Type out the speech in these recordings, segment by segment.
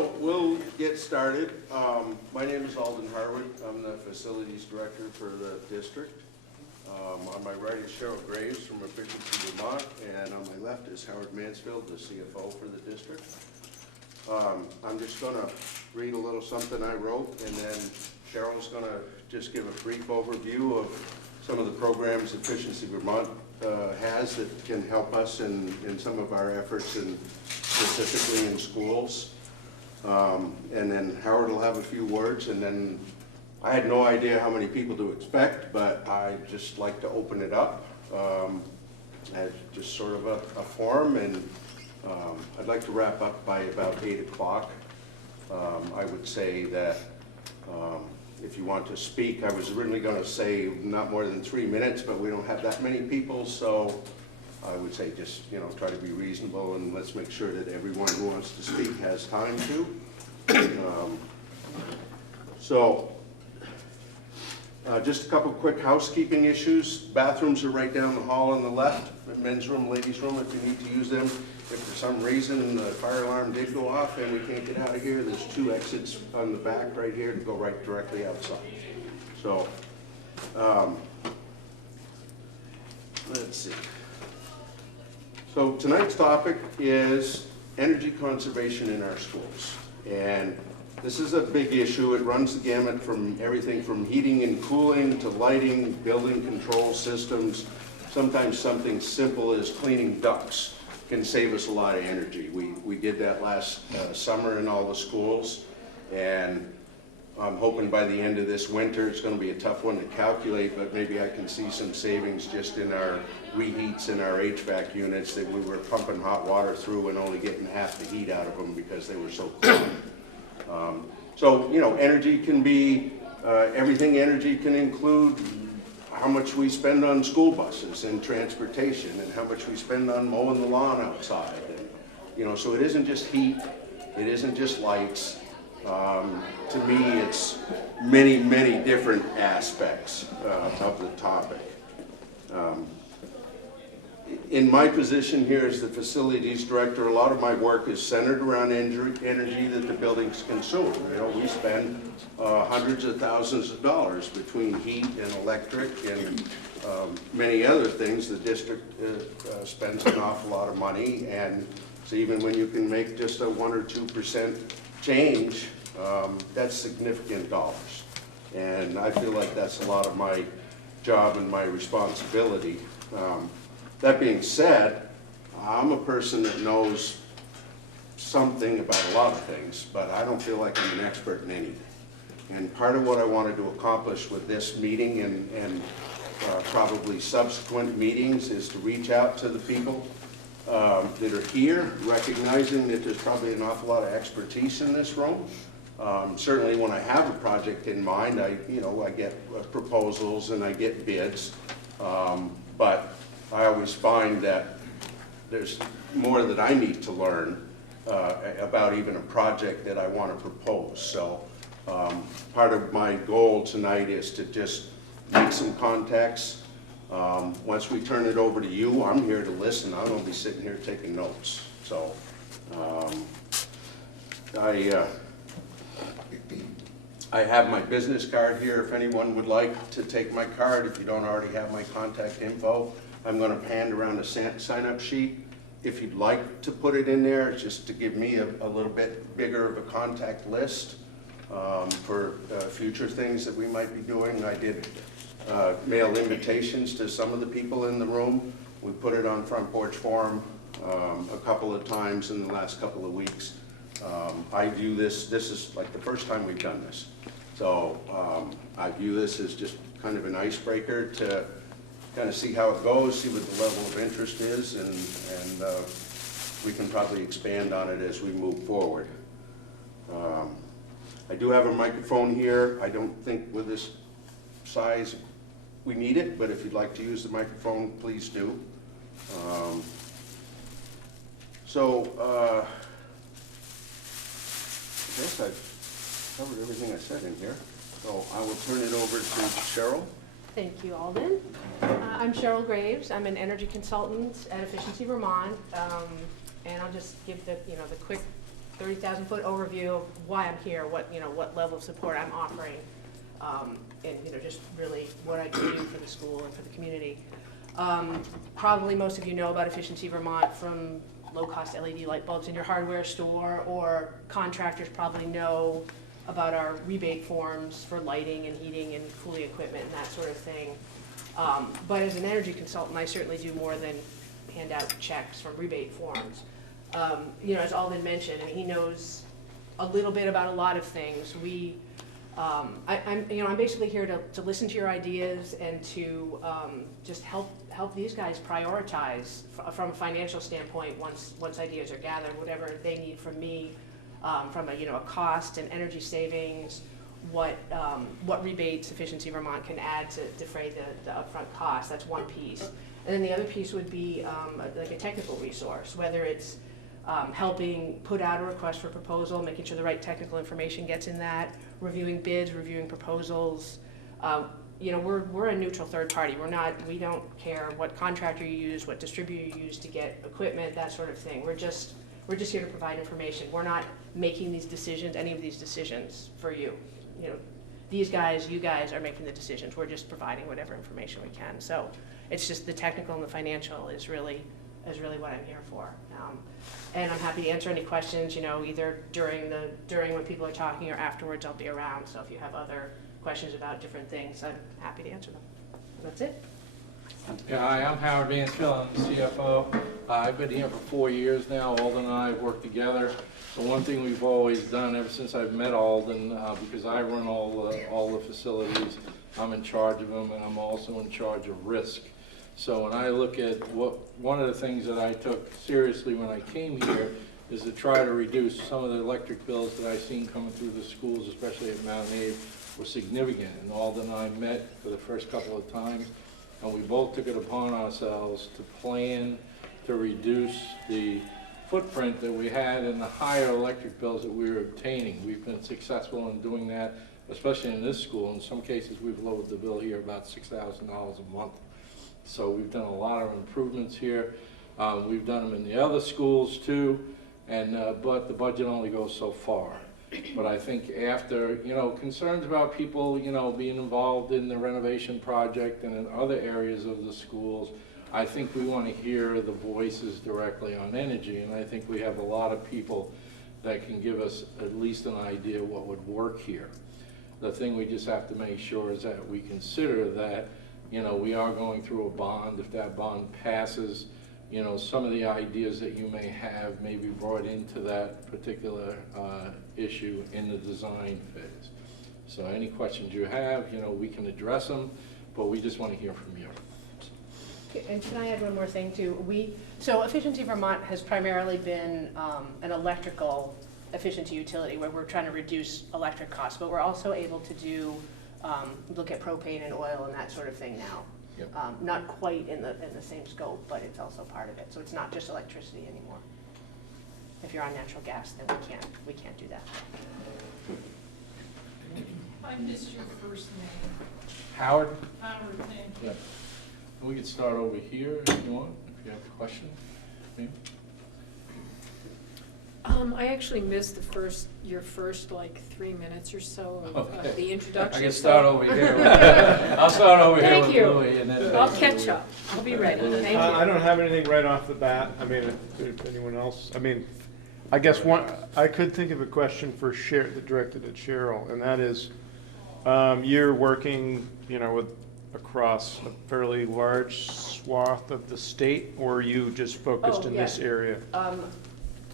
So we'll get started. My name is Alden Harwood. I'm the facilities director for the district. On my right is Cheryl Graves from Efficiency Vermont, and on my left is Howard Mansfield, the CFO for the district. I'm just going to read a little something I wrote, and then Cheryl's going to just give a brief overview of some of the programs Efficiency Vermont has that can help us in some of our efforts, and specifically in schools. And then Howard will have a few words, and then I had no idea how many people to expect, but I just like to open it up as just sort of a forum, and I'd like to wrap up by about 8 o'clock. I would say that if you want to speak, I was originally going to say not more than 3 minutes, but we don't have that many people, so I would say just, try to be reasonable, and let's make sure that everyone who wants to speak has time to. Just a couple quick housekeeping issues. Bathrooms are right down the hall on the left, men's room, ladies' room, if you need to use them. If for some reason the fire alarm did go off and we can't get out of here, there's 2 exits on the back right here to go right directly outside. So, let's see. So tonight's topic is energy conservation in our schools. And this is a big issue. It runs the gamut from everything from heating and cooling to lighting, building control systems. Sometimes something simple as cleaning ducts can save us a lot of energy. We did that last summer in all the schools, and I'm hoping by the end of this winter, it's going to be a tough one to calculate, but maybe I can see some savings just in our reheats in our HVAC units that we were pumping hot water through and only getting half the heat out of them because they were so cold. Energy can be, everything energy can include how much we spend on school buses and transportation, and how much we spend on mowing the lawn outside. And, so it isn't just heat, it isn't just lights. To me, it's many, many different aspects of the topic. In my position here as the facilities director, a lot of my work is centered around energy that the buildings consume. We spend hundreds of thousands of dollars between heat and electric and many other things. The district spends an awful lot of money, and so even when you can make just a 1 or 2% change, that's significant dollars. And I feel like that's a lot of my job and my responsibility. That being said, I'm a person that knows something about a lot of things, but I don't feel like I'm an expert in anything. And part of what I wanted to accomplish with this meeting and probably subsequent meetings is to reach out to the people that are here, recognizing that there's probably an awful lot of expertise in this room. Certainly when I have a project in mind, I get proposals and I get bids, but I always find that there's more that I need to learn about even a project that I want to propose. So part of my goal tonight is to just make some contacts. Once we turn it over to you, I'm here to listen. I won't be sitting here taking notes. So I have my business card here if anyone would like to take my card. If you don't already have my contact info, I'm going to hand around a sign-up sheet. If you'd like to put it in there, just to give me a little bit bigger of a contact list for future things that we might be doing. I did mail invitations to some of the people in the room. We put it on Front Porch Forum a couple of times in the last couple of weeks. I view this is like the first time we've done this. So I view this as just kind of an icebreaker to kind of see how it goes, see what the level of interest is, and we can probably expand on it as we move forward. I do have a microphone here. I don't think with this size we need it, but if you'd like to use the microphone, please do. I guess I've covered everything I said in here. So I will turn it over to Cheryl. Thank you, Alden. I'm Cheryl Graves. I'm an energy consultant at Efficiency Vermont, and I'll just give the quick 30,000-foot overview of why I'm here, what level of support I'm offering, and just really what I can do for the school and for the community. Probably most of you know about Efficiency Vermont from low-cost LED light bulbs in your hardware store, or contractors probably know about our rebate forms for lighting and heating and cooling equipment and that sort of thing. But as an energy consultant, I certainly do more than hand out checks from rebate forms. As Alden mentioned, he knows a little bit about a lot of things. I'm basically here to listen to your ideas and to just help these guys prioritize from a financial standpoint once ideas are gathered, whatever they need from me, from a cost and energy savings, what rebates Efficiency Vermont can add to defray the upfront cost. That's one piece. And then the other piece would be like a technical resource, whether it's helping put out a request for proposal, making sure the right technical information gets in that, reviewing bids, reviewing proposals. We're a neutral third party. We don't care what contractor you use, what distributor you use to get equipment, that sort of thing. We're just here to provide information. We're not making any of these decisions for you. You guys are making the decisions. We're just providing whatever information we can. So it's just the technical and the financial is really what I'm here for. And I'm happy to answer any questions, either during when people are talking or afterwards. I'll be around. So if you have other questions about different things, I'm happy to answer them. That's it. Yeah, hi, I'm Howard Mansfield. I'm the CFO. I've been here for 4 years now. Alden and I have worked together. So one thing we've always done ever since I've met Alden, because I run all the facilities, I'm in charge of them, and I'm also in charge of risk. So when I look at one of the things that I took seriously when I came here is to try to reduce some of the electric bills that I've seen coming through the schools, especially at Mount Abe, were significant. And Alden and I met for the first couple of times, and we both took it upon ourselves to plan to reduce the footprint that we had and the higher electric bills that we were obtaining. We've been successful in doing that, especially in this school. In some cases, we've lowered the bill here about $6,000 a month. So we've done a lot of improvements here. We've done them in the other schools too, but the budget only goes so far. But I think after, concerns about people, being involved in the renovation project and in other areas of the schools, I think we want to hear the voices directly on energy, and I think we have a lot of people that can give us at least an idea what would work here. The thing we just have to make sure is that we consider that, we are going through a bond. If that bond passes, some of the ideas that you may have may be brought into that particular issue in the design phase. So any questions you have, we can address them, but we just want to hear from you. And can I add one more thing too? So Efficiency Vermont has primarily been an electrical efficiency utility where we're trying to reduce electric costs, but we're also able to do look at propane and oil and that sort of thing now. Yep. Not quite in the same scope, but it's also part of it. So it's not just electricity anymore. If you're on natural gas, then we can't do that. I missed your first name. Howard? Howard, thank you. Yeah. We could start over here if you want, if you have a question. Maybe. I actually missed your first like 3 minutes or so of the I introduction. can start over here. I'll start over here Thank with you. Louie, and then I'll catch up. I'll be ready. Thank you. I don't have anything right off the bat. I mean, if anyone else, I guess I could think of a question for that directed at Cheryl, and that is, you're working, across a fairly large swath of the state, or are you just focused in this area?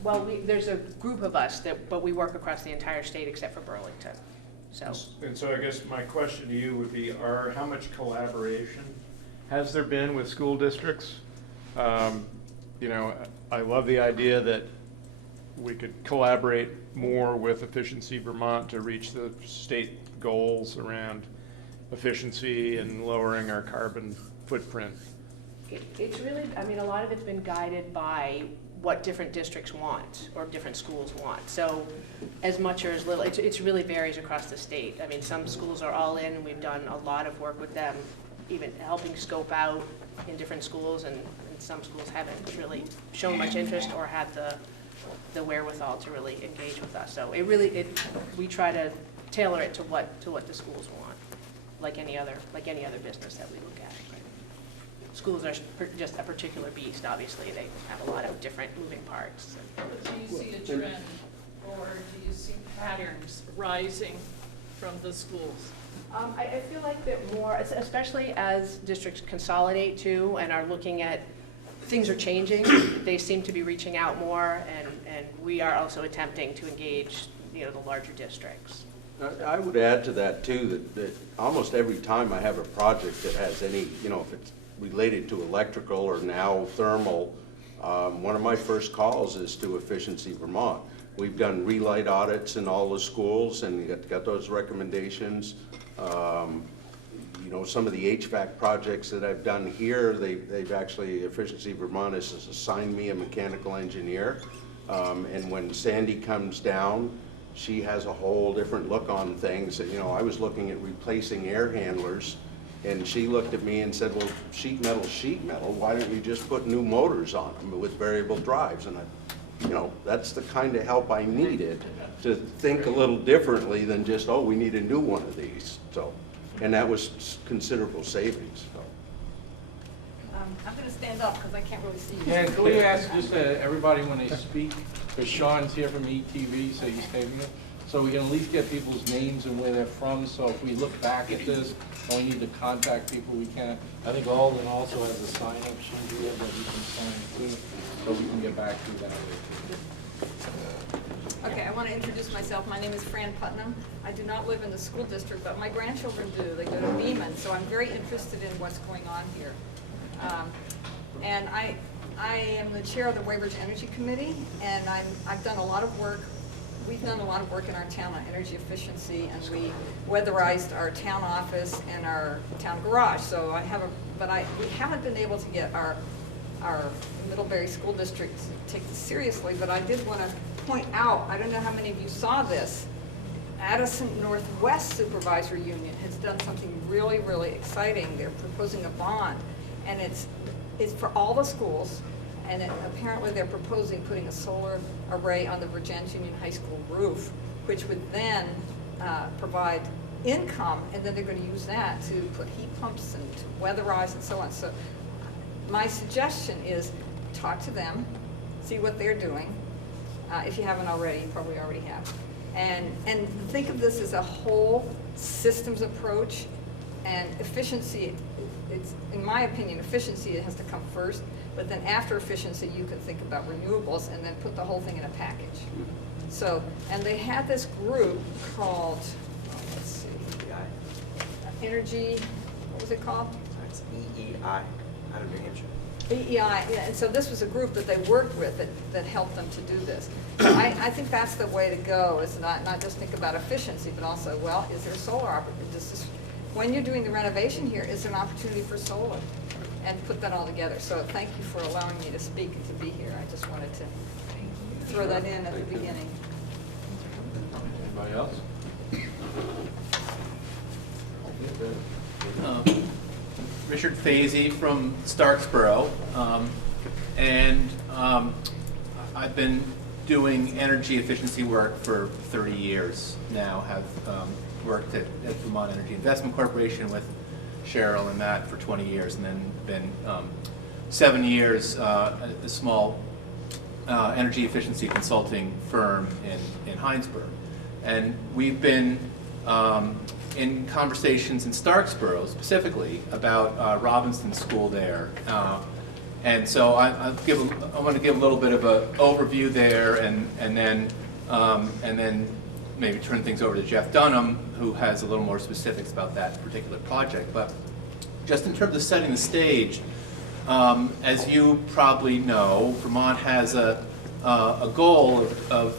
Well, there's a group of us but we work across the entire state except for Burlington. So. And so I guess my question to you would be, how much collaboration has there been with school districts? I love the idea that we could collaborate more with Efficiency Vermont to reach the state goals around efficiency and lowering our carbon footprint. It's really, a lot of it's been guided by what different districts want or different schools want. So as much or as little, it really varies across the state. Some schools are all in, and we've done a lot of work with them, even helping scope out in different schools, and some schools haven't really shown much interest or had the the wherewithal to really engage with us. So we try to tailor it to what the schools want, like any other business that we look at. Schools are just a particular beast, obviously. They have a lot of different moving parts. Do you see a trend, or do you see patterns rising from the schools? I feel like that more, especially as districts consolidate too and are looking at, things are changing, they seem to be reaching out more, and we are also attempting to engage, the larger districts. I would add to that too, that almost every time I have a project that has any, if it's related to electrical or now thermal, one of my first calls is to Efficiency Vermont. We've done relight audits in all the schools and got those recommendations. Some of the HVAC projects that I've done here, they've actually, Efficiency Vermont has assigned me a mechanical engineer. And when Sandy comes down, she has a whole different look on things. I was looking at replacing air handlers, and she looked at me and said, well, sheet metal, why don't you just put new motors on them with variable drives? And that's the kind of help I needed to think a little differently than just, oh, we need a new one of these. So, and that was considerable savings. So. I'm going to stand up because I can't really see you. Yeah, can we ask just everybody when they speak, because Sean's here from ETV, so he's saving it, so we can at least get people's names and where they're from, so if we look back at this and we need to contact people, we can. I think Alden also has a sign-up sheet here that we can sign too, so we can get back to that later. Okay, I want to introduce myself. My name is Fran Putnam. I do not live in the school district, but my grandchildren do. They go to Beeman, so I'm very interested in what's going on here. And I am the chair of the Weybridge Energy Committee, and I've done a lot of work. We've done a lot of work in our town on energy efficiency, and we weatherized our town office and our town garage. So we haven't been able to get our Middlebury School District to take this seriously, but I did want to point out, I don't know how many of you saw this, Addison Northwest Supervisor Union has done something really, really exciting. They're proposing a bond, and it's for all the schools, and apparently they're proposing putting a solar array on the Virginia Union High School roof, which would then provide income, and then they're going to use that to put heat pumps and to weatherize and so on. So my suggestion is talk to them, see what they're doing. If you haven't already, you probably already have. And think of this as a whole systems approach, and efficiency, in my opinion, efficiency has to come first, but then after efficiency, you can think about renewables and then put the whole thing in a package. So, and they had this group called, let's see, Energy, what was it called? It's EEI out of New Hampshire. EEI, yeah, and so this was a group that they worked with that helped them to do this. So I think that's the way to go, is not just think about efficiency, but also, well, is there solar opportunity? When you're doing the renovation here, is there an opportunity for solar? And put that all together. So thank you for allowing me to speak and to be here. I just wanted to throw that in at the beginning. Anybody else? Richard Fazy from Starksboro, and I've been doing energy efficiency work for 30 years now. Have worked at Vermont Energy Investment Corporation with Cheryl and Matt for 20 years, and then been 7 years at a small energy efficiency consulting firm in Heinsberg. And we've been in conversations in Starksboro specifically about Robinson School there. And so I want to give a little bit of an overview there, and then maybe turn things over to Jeff Dunham, who has a little more specifics about that particular project. But just in terms of setting the stage, as you probably know, Vermont has a goal of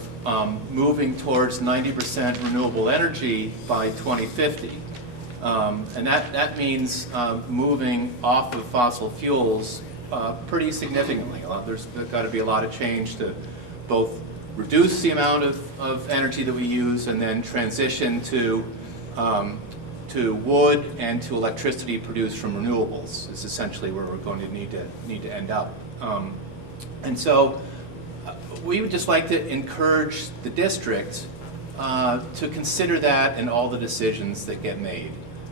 moving towards 90% renewable energy by 2050. And that means moving off of fossil fuels pretty significantly. There's got to be a lot of change to both reduce the amount of energy that we use and then transition to wood and to electricity produced from renewables is essentially where we're going to need to end up. And so we would just like to encourage the district to consider that in all the decisions that get made.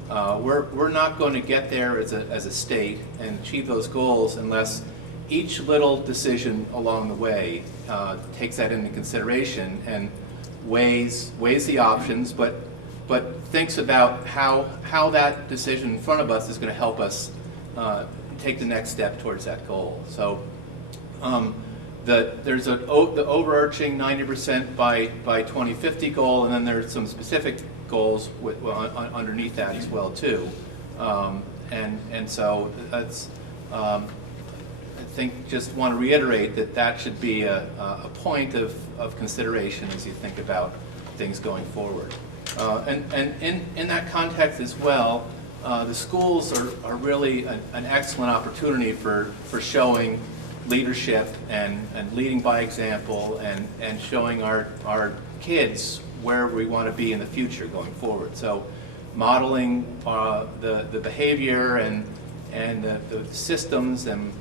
We're not going to get there as a state and achieve those goals unless each little decision along the way takes that into consideration and weighs the options, but thinks about how that decision in front of us is going to help us take the next step towards that goal. So there's the overarching 90% by 2050 goal, and then there's some specific goals underneath that as well too. And so that's I think just want to reiterate that should be a point of consideration as you think about things going forward. And in that context as well, the schools are really an excellent opportunity for showing leadership and leading by example and showing our kids where we want to be in the future going forward. So modeling the behavior and the systems and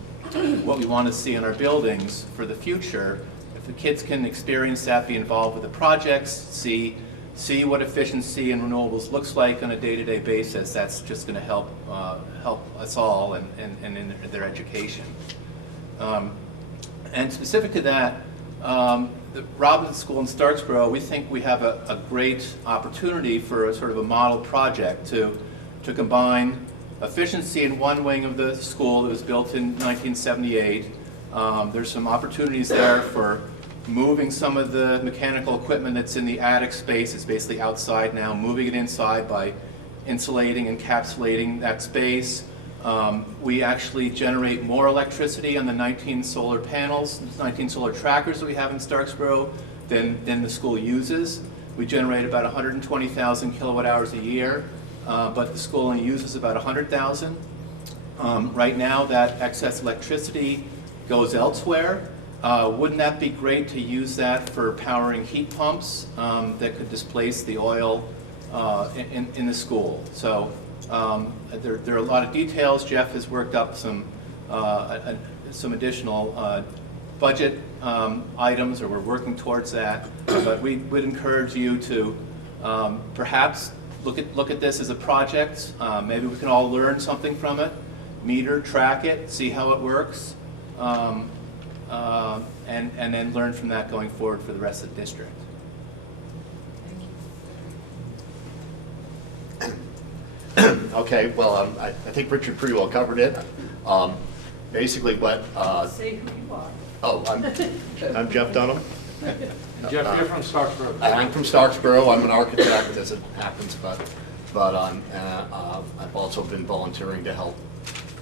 what we want to see in our buildings for the future. If the kids can experience that, be involved with the projects, see what efficiency and renewables looks like on a day-to-day basis, that's just going to help us all and in their education. And specific to that, the Robinson School in Starksboro, we think we have a great opportunity for a sort of a model project to combine efficiency in one wing of the school that was built in 1978. There's some opportunities there for moving some of the mechanical equipment that's in the attic space. It's basically outside now, moving it inside by insulating, encapsulating that space. We actually generate more electricity on the 19 solar panels, 19 solar trackers that we have in Starksboro than the school uses. We generate about 120,000 kilowatt hours a year, but the school only uses about 100,000. Right now, that excess electricity goes elsewhere. Wouldn't that be great to use that for powering heat pumps that could displace the oil in the school? So there are a lot of details. Jeff has worked up some additional budget items, or we're working towards that. But we would encourage you to perhaps look at this as a project. Maybe we can all learn something from it, meter, track it, see how it works, and then learn from that going forward for the rest of the district. Okay, well, I think Richard pretty well covered it. Basically what... Say who you are. Oh, I'm Jeff Dunham. Jeff, you're from Starksboro. I'm from Starksboro. I'm an architect, as it happens, but I've also been volunteering to help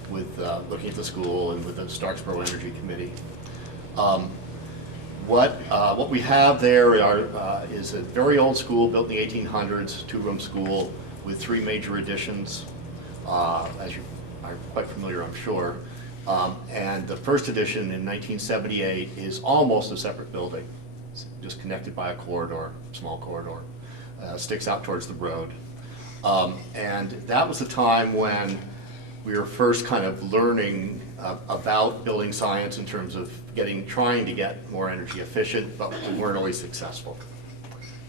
with looking at the school and with the Starksboro Energy Committee. What we have there is a very old school built in the 1800s, two-room school with three major additions, as you are quite familiar, I'm sure. And the first addition in 1978 is almost a separate building. It's just connected by a corridor, small corridor, sticks out towards the road. And that was the time when we were first kind of learning about building science in terms of trying to get more energy efficient, but we weren't always successful.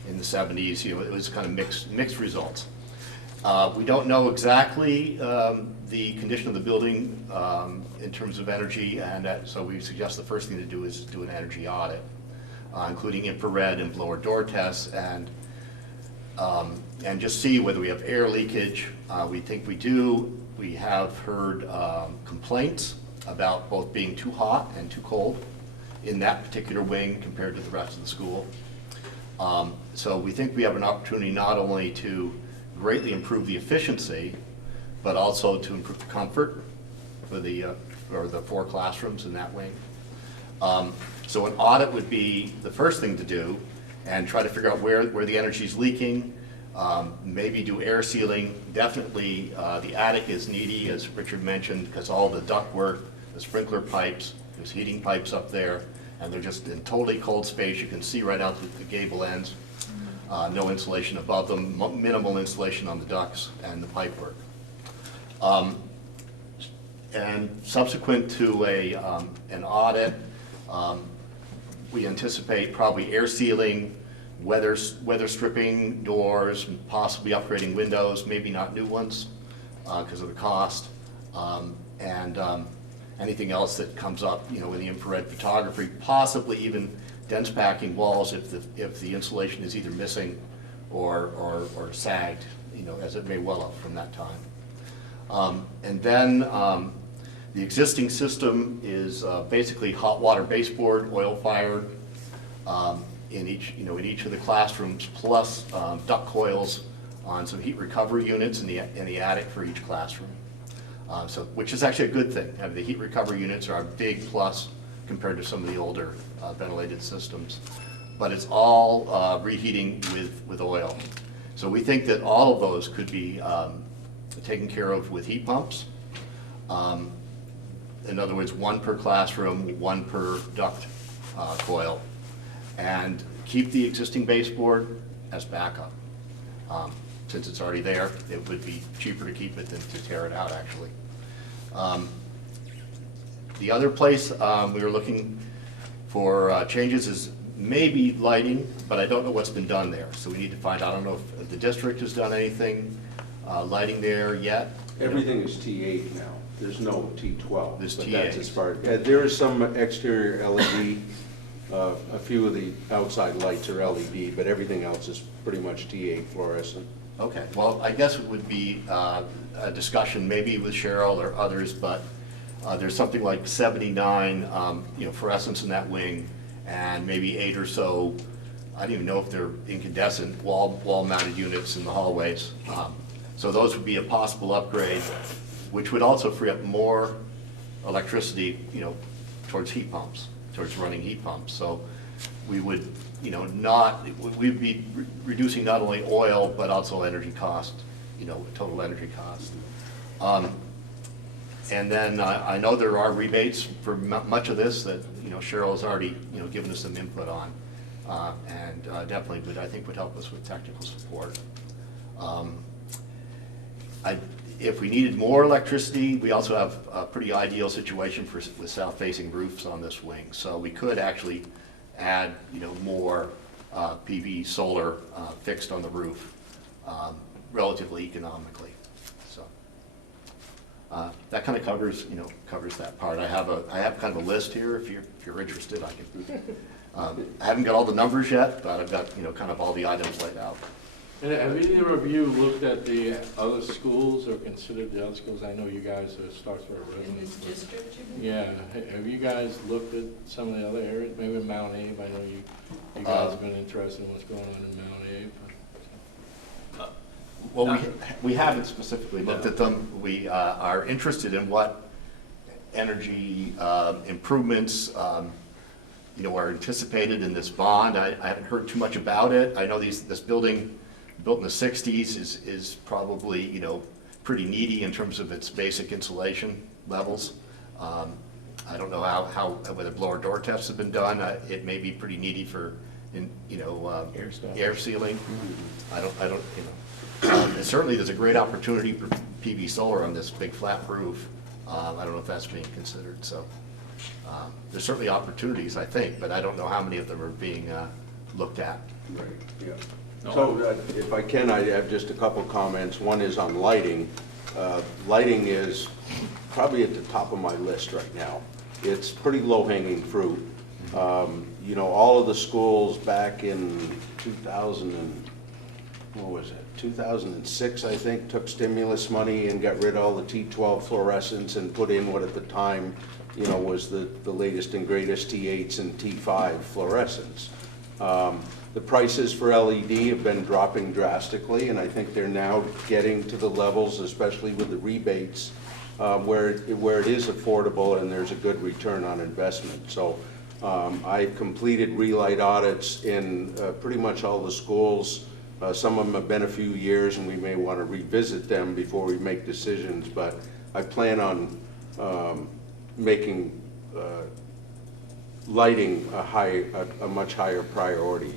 In the 70s, it was kind of mixed results. We don't know exactly the condition of the building in terms of energy, and so we suggest the first thing to do is do an energy audit, including infrared and blower door tests, and just see whether we have air leakage. We think we do. We have heard complaints about both being too hot and too cold in that particular wing compared to the rest of the school. So we think we have an opportunity not only to greatly improve the efficiency, but also to improve the comfort for the 4 classrooms in that wing. So an audit would be the first thing to do, and try to figure out where the energy is leaking. Maybe do air sealing. Definitely the attic is needy, as Richard mentioned, because all the ductwork, the sprinkler pipes, there's heating pipes up there, and they're just in totally cold space. You can see right out the gable ends. No insulation above them, minimal insulation on the ducts and the pipework. And subsequent to an audit, we anticipate probably air sealing, weather stripping doors, possibly upgrading windows, maybe not new ones because of the cost, and anything else that comes up, in the infrared photography, possibly even dense packing walls if the insulation is either missing or sagged, as it may well have from that time. And then the existing system is basically hot water baseboard, oil fired, in each of the classrooms, plus duct coils on some heat recovery units in the attic for each classroom. Which is actually a good thing. The heat recovery units are a big plus compared to some of the older ventilated systems. But it's all reheating with oil. So we think that all of those could be taken care of with heat pumps. In other words, one per classroom, one per duct coil, and keep the existing baseboard as backup. Since it's already there, it would be cheaper to keep it than to tear it out, actually. The other place we were looking for changes is maybe lighting, but I don't know what's been done there. So we need to find out. I don't know if the district has done anything lighting there yet. Everything is T8 now. There's no T12. There's but T8. that's as far. There is some exterior LED. A few of the outside lights are LED, but everything else is pretty much T8 fluorescent. Okay, well, I guess it would be a discussion maybe with Cheryl or others, but there's something like 79 fluorescents in that wing, and maybe 8 or so, I don't even know if they're incandescent, wall-mounted units in the hallways. So those would be a possible upgrade, which would also free up more electricity, towards heat pumps, towards running heat pumps. So we would, we'd be reducing not only oil, but also energy cost, total energy cost. And then I know there are rebates for much of this that, Cheryl has already, given us some input on. And definitely I think would help us with technical support. If we needed more electricity, we also have a pretty ideal situation with south-facing roofs on this wing. So we could actually add, more PV solar fixed on the roof relatively economically. So that kind of covers that part. I have kind of a list here. If you're interested, I can. I haven't got all the numbers yet, but I've got kind of all the items laid out. And have either of you looked at the other schools or considered the other schools? I know you guys are Starksboro In this residents. district, you mean? Yeah, have you guys looked at some of the other areas? Maybe Mount Abe, I know you guys have been interested in what's going on in Mount Abe. Well, we haven't specifically looked at them. We are interested in what energy improvements are anticipated in this bond. I haven't heard too much about it. I know this building built in the 60s is probably pretty needy in terms of its basic insulation levels. I don't know whether blower door tests have been done. It may be pretty needy for air sealing. I don't. And certainly there's a great opportunity for PV solar on this big flat roof. I don't know if that's being considered. So there's certainly opportunities, I think, but I don't know how many of them are being looked at. Right, yeah. So if I can, I have just a couple comments. One is on lighting. Lighting is probably at the top of my list right now. It's pretty low-hanging fruit. All of the schools back in 2006, I think, took stimulus money and got rid of all the T12 fluorescents and put in what at the time, was the latest and greatest T8s and T5 fluorescents. The prices for LED have been dropping drastically, and I think they're now getting to the levels, especially with the rebates, where it is affordable and there's a good return on investment. So I've completed relight audits in pretty much all the schools. Some of them have been a few years, and we may want to revisit them before we make decisions, but I plan on making lighting a much higher priority.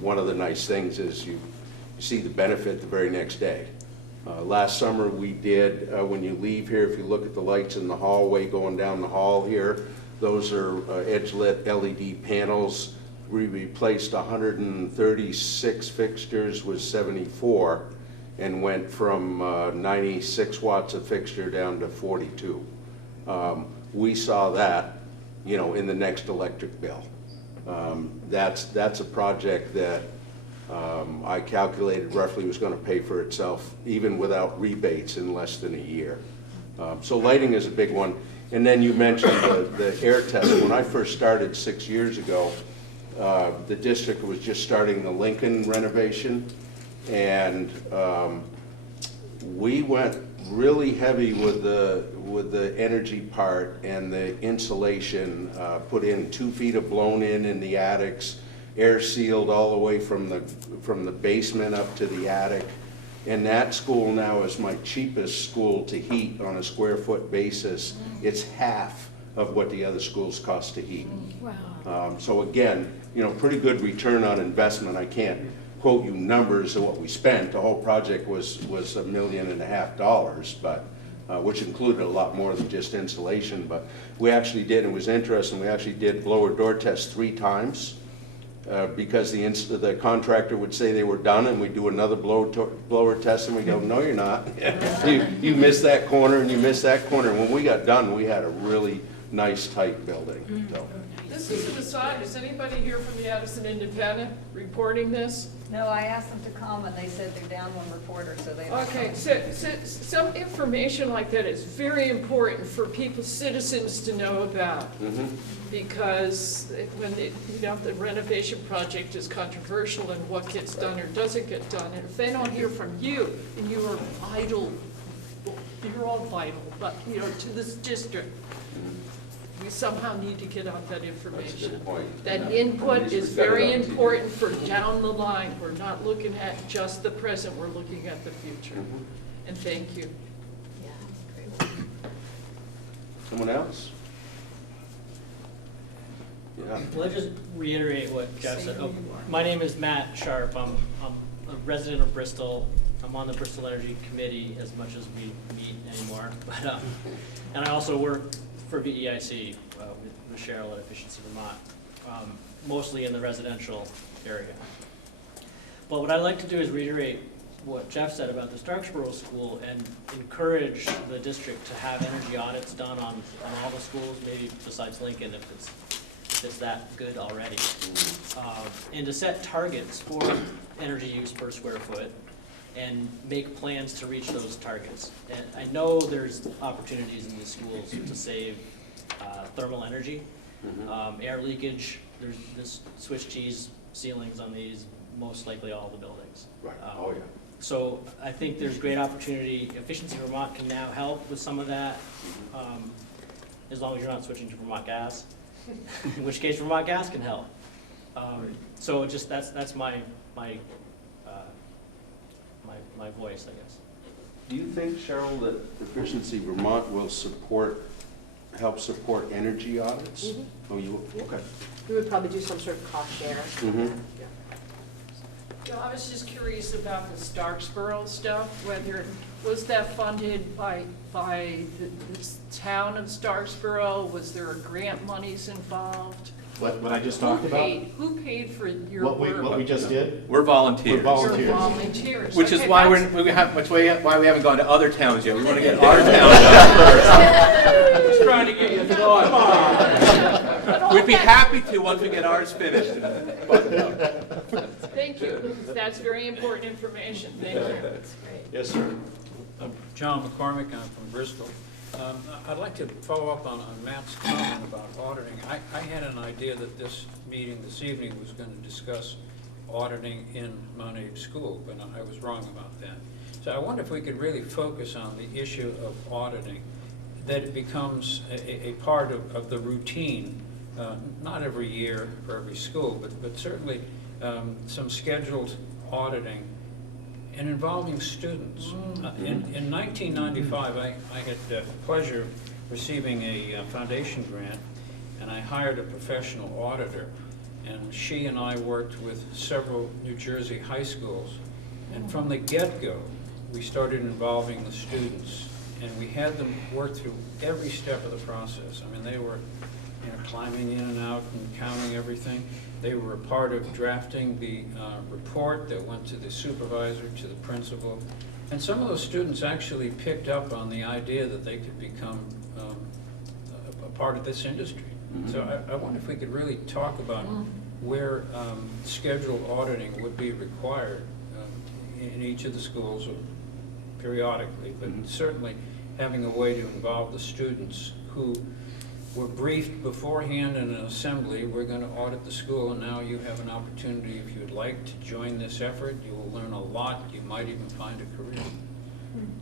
One of the nice things is you see the benefit the very next day. Last summer we did, when you leave here, if you look at the lights in the hallway going down the hall here, Those are edge-lit LED panels. We replaced 136 fixtures with 74 and went from 96 watts a fixture down to 42. We saw that, you know, in the next electric bill. That's a project that I calculated roughly was going to pay for itself even without rebates in less than a year. So lighting is a big one. And then you mentioned the air test. When I first started 6 years ago, the district was just starting the Lincoln renovation, and we went really heavy with the energy part and the insulation. Put in 2 feet of blown in the attics, air sealed all the way from the basement up to the attic. And that school now is my cheapest school to heat on a square foot basis. It's half of what the other schools cost to heat. Wow. So again, you know, pretty good return on investment. I can't quote you numbers of what we spent. The whole project was $1.5 million, but which included a lot more than just insulation. But we actually did, and it was interesting, we actually did blower door tests 3 times. Because the contractor would say they were done, and we'd do another blower test, and we go, no, you're not. You missed that corner, and you missed that corner. And when we got done, we had a really nice, tight building. So. This is an aside. Is anybody here from the Addison Independent reporting this? No, I asked them to come, and they said they're down 1 reporter, so they don't Okay, come. so some information like that is very important for people, citizens to know about. Because when you know, the renovation project is controversial and what gets done or doesn't get done, and if they don't hear from you, and you are vital, you're all vital, but you know, to this district, we somehow need to get out that information. That's a good point. That input is very on TV. important for down the line. We're not looking at just the present, we're looking at the future. And thank you. Yeah, great. Someone else? Yeah. Well, I'll just reiterate what Jeff said. Oh, my name is Matt Sharp. I'm a resident of Bristol. I'm on the Bristol Energy Committee as much as we meet anymore. But, and I also work for BEIC with Cheryl at Efficiency Vermont, mostly in the residential area. But what I'd like to do is reiterate what Jeff said about the Starksboro School and encourage the district to have energy audits done on all the schools, maybe besides Lincoln if it's that good already. And to set targets for energy use per square foot and make plans to reach those targets. And I know there's opportunities in these schools to save thermal energy, air leakage. There's this Swiss cheese ceilings on these, most likely all the buildings. Right. Oh, yeah. So I think there's great opportunity. Efficiency Vermont can now help with some of that, as long as you're not switching to Vermont gas, in which case Vermont gas can help. So just that's my voice, I guess. Do you think, Cheryl, that Efficiency Vermont will help support energy audits? Mhm. Oh, you, okay. We would probably do some sort of cost share. Mhm. Yeah. So I was just curious about the Starksboro stuff, whether, was that funded by the town of Starksboro? Was there grant monies involved? What I just talked about? Who paid for your What work? we just did? We're volunteers. We're volunteers. Your volunteers. Which is Okay, why why we haven't gone to other towns yet. We want to get our town done Just trying to get you thought. first. We'd be happy to once we get ours finished. Thank you. That's very important information. Thank you. Yes, sir. I'm John McCormick, I'm from Bristol. I'd like to follow up on Matt's comment about auditing. I had an idea that this meeting this evening was going to discuss auditing in Montague School, but I was wrong about that. So I wonder if we could really focus on the issue of auditing, that it becomes a part of the routine, not every year for every school, but certainly some scheduled auditing and involving students. In 1995, I had the pleasure of receiving a foundation grant, and I hired a professional auditor. And she and I worked with several New Jersey high schools. And from the get-go, we started involving the students. And we had them work through every step of the process. I mean, they were climbing in and out and counting everything. They were a part of drafting the report that went to the supervisor, to the principal. And some of those students actually picked up on the idea that they could become a part of this industry. So I wonder if we could really talk about where scheduled auditing would be required in each of the schools periodically, but certainly having a way to involve the students who were briefed beforehand in an assembly, we're going to audit the school, and now you have an opportunity, if you'd like to join this effort, you will learn a lot, you might even find a career.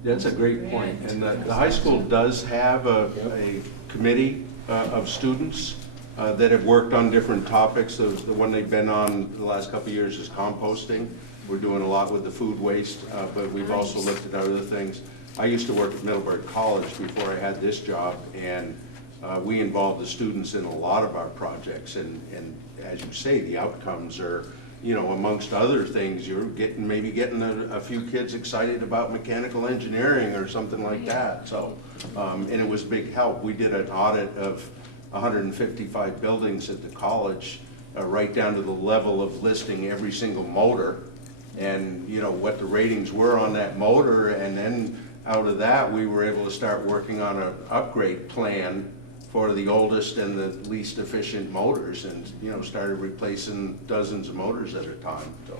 That's a great point. And the high school does have a committee of students that have worked on different topics. The one they've been on the last couple of years is composting. We're doing a lot with the food waste, but we've also looked at other things. I used to work at Middleburg College before I had this job, and we involve the students in a lot of our projects. And as you say, the outcomes are, you know, amongst other things, you're maybe getting a few kids excited about mechanical engineering or something like that. So, and it was big help. We did an audit of 155 buildings at the college, right down to the level of listing every single motor, and you know what the ratings were on that motor, and then out of that we were able to start working on an upgrade plan for the oldest and the least efficient motors, and you know started replacing dozens of motors at a time. So.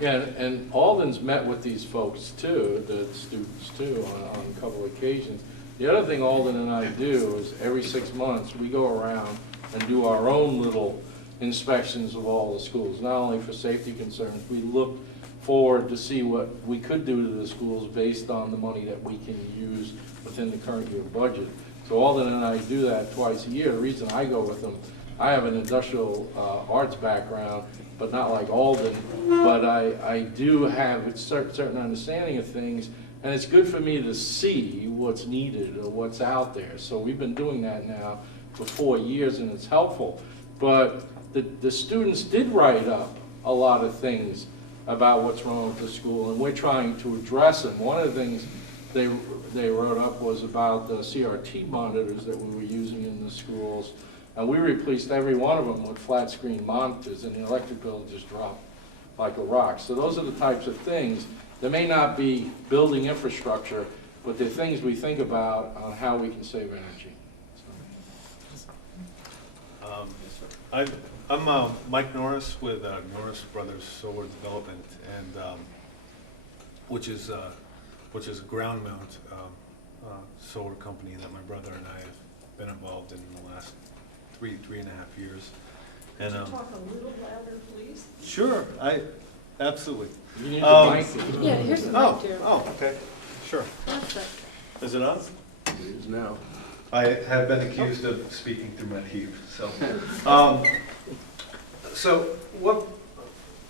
Yeah, and Alden's met with these folks too, the students too, on a couple of occasions. The other thing Alden and I do is every 6 months we go around and do our own little inspections of all the schools, not only for safety concerns. We look forward to see what we could do to the schools based on the money that we can use within the current year budget. So Alden and I do that twice a year. The reason I go with them, I have an industrial arts background, but not like Alden, but I do have a certain understanding of things, and it's good for me to see what's needed or what's out there. So we've been doing that now for 4 years, and it's helpful. But the students did write up a lot of things about what's wrong with the school, and we're trying to address them. One of the things they wrote up was about the CRT monitors that we were using in the schools, and we replaced every one of them with flat screen monitors, and the electric bill just dropped like a rock. So those are the types of things. There may not be building infrastructure, but they're things we think about on how we can save energy. I'm Mike Norris with Norris Brothers Solar Development, and which is a ground mount solar company that my brother and I have been involved in the last three and a half years. And Could you talk a little louder, please? sure, absolutely. You need the mic. Yeah, here's the mic too. Oh, okay, sure. Is it on? It is now. I have been accused of speaking through my heave, so. So what,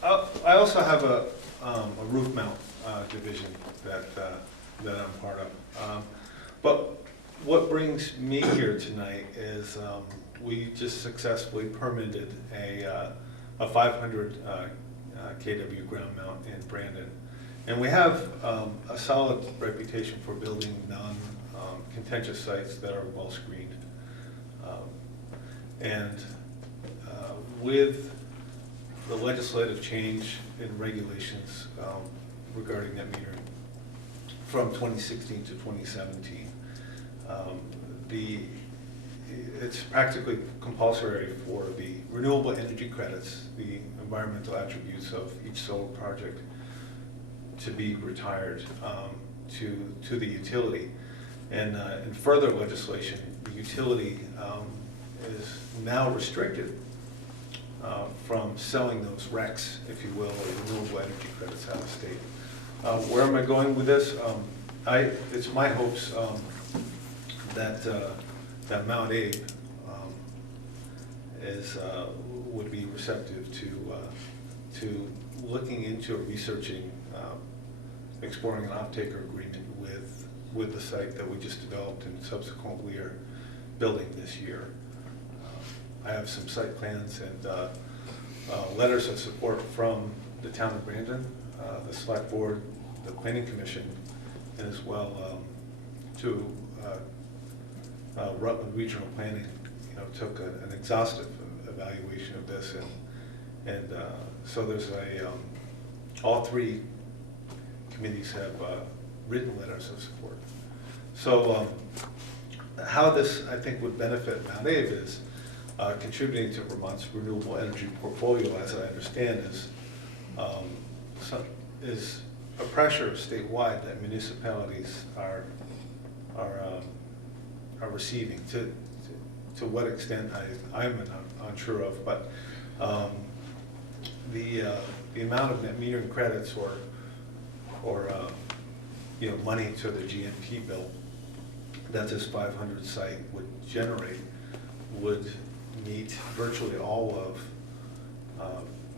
I also have a roof mount division that I'm part of. But what brings me here tonight is we just successfully permitted a 500 kW ground mount in Brandon. And we have a solid reputation for building non-contentious sites that are well screened. And with the legislative change in regulations regarding net metering from 2016 to 2017, it's practically compulsory for the renewable energy credits, the environmental attributes of each solar project, to be retired to the utility. And in further legislation, the utility is now restricted from selling those RECs, if you will, or renewable energy credits out of state. Where am I going with this? It's my hopes that Mount Abe would be receptive to looking into researching, exploring an off-taker agreement with the site that we just developed and subsequently are building this year. I have some site plans and letters of support from the town of Brandon, the select board, the planning commission, and as well to Rutland Regional Planning took an exhaustive evaluation of this, and so there's all three committees have written letters of support. So how this, I think, would benefit Mount Abe is contributing to Vermont's renewable energy portfolio, as I understand, is a pressure statewide that municipalities are receiving. To what extent, I'm unsure of, but the amount of net metering credits or money to the GNP bill that this 500 site would generate would meet virtually all of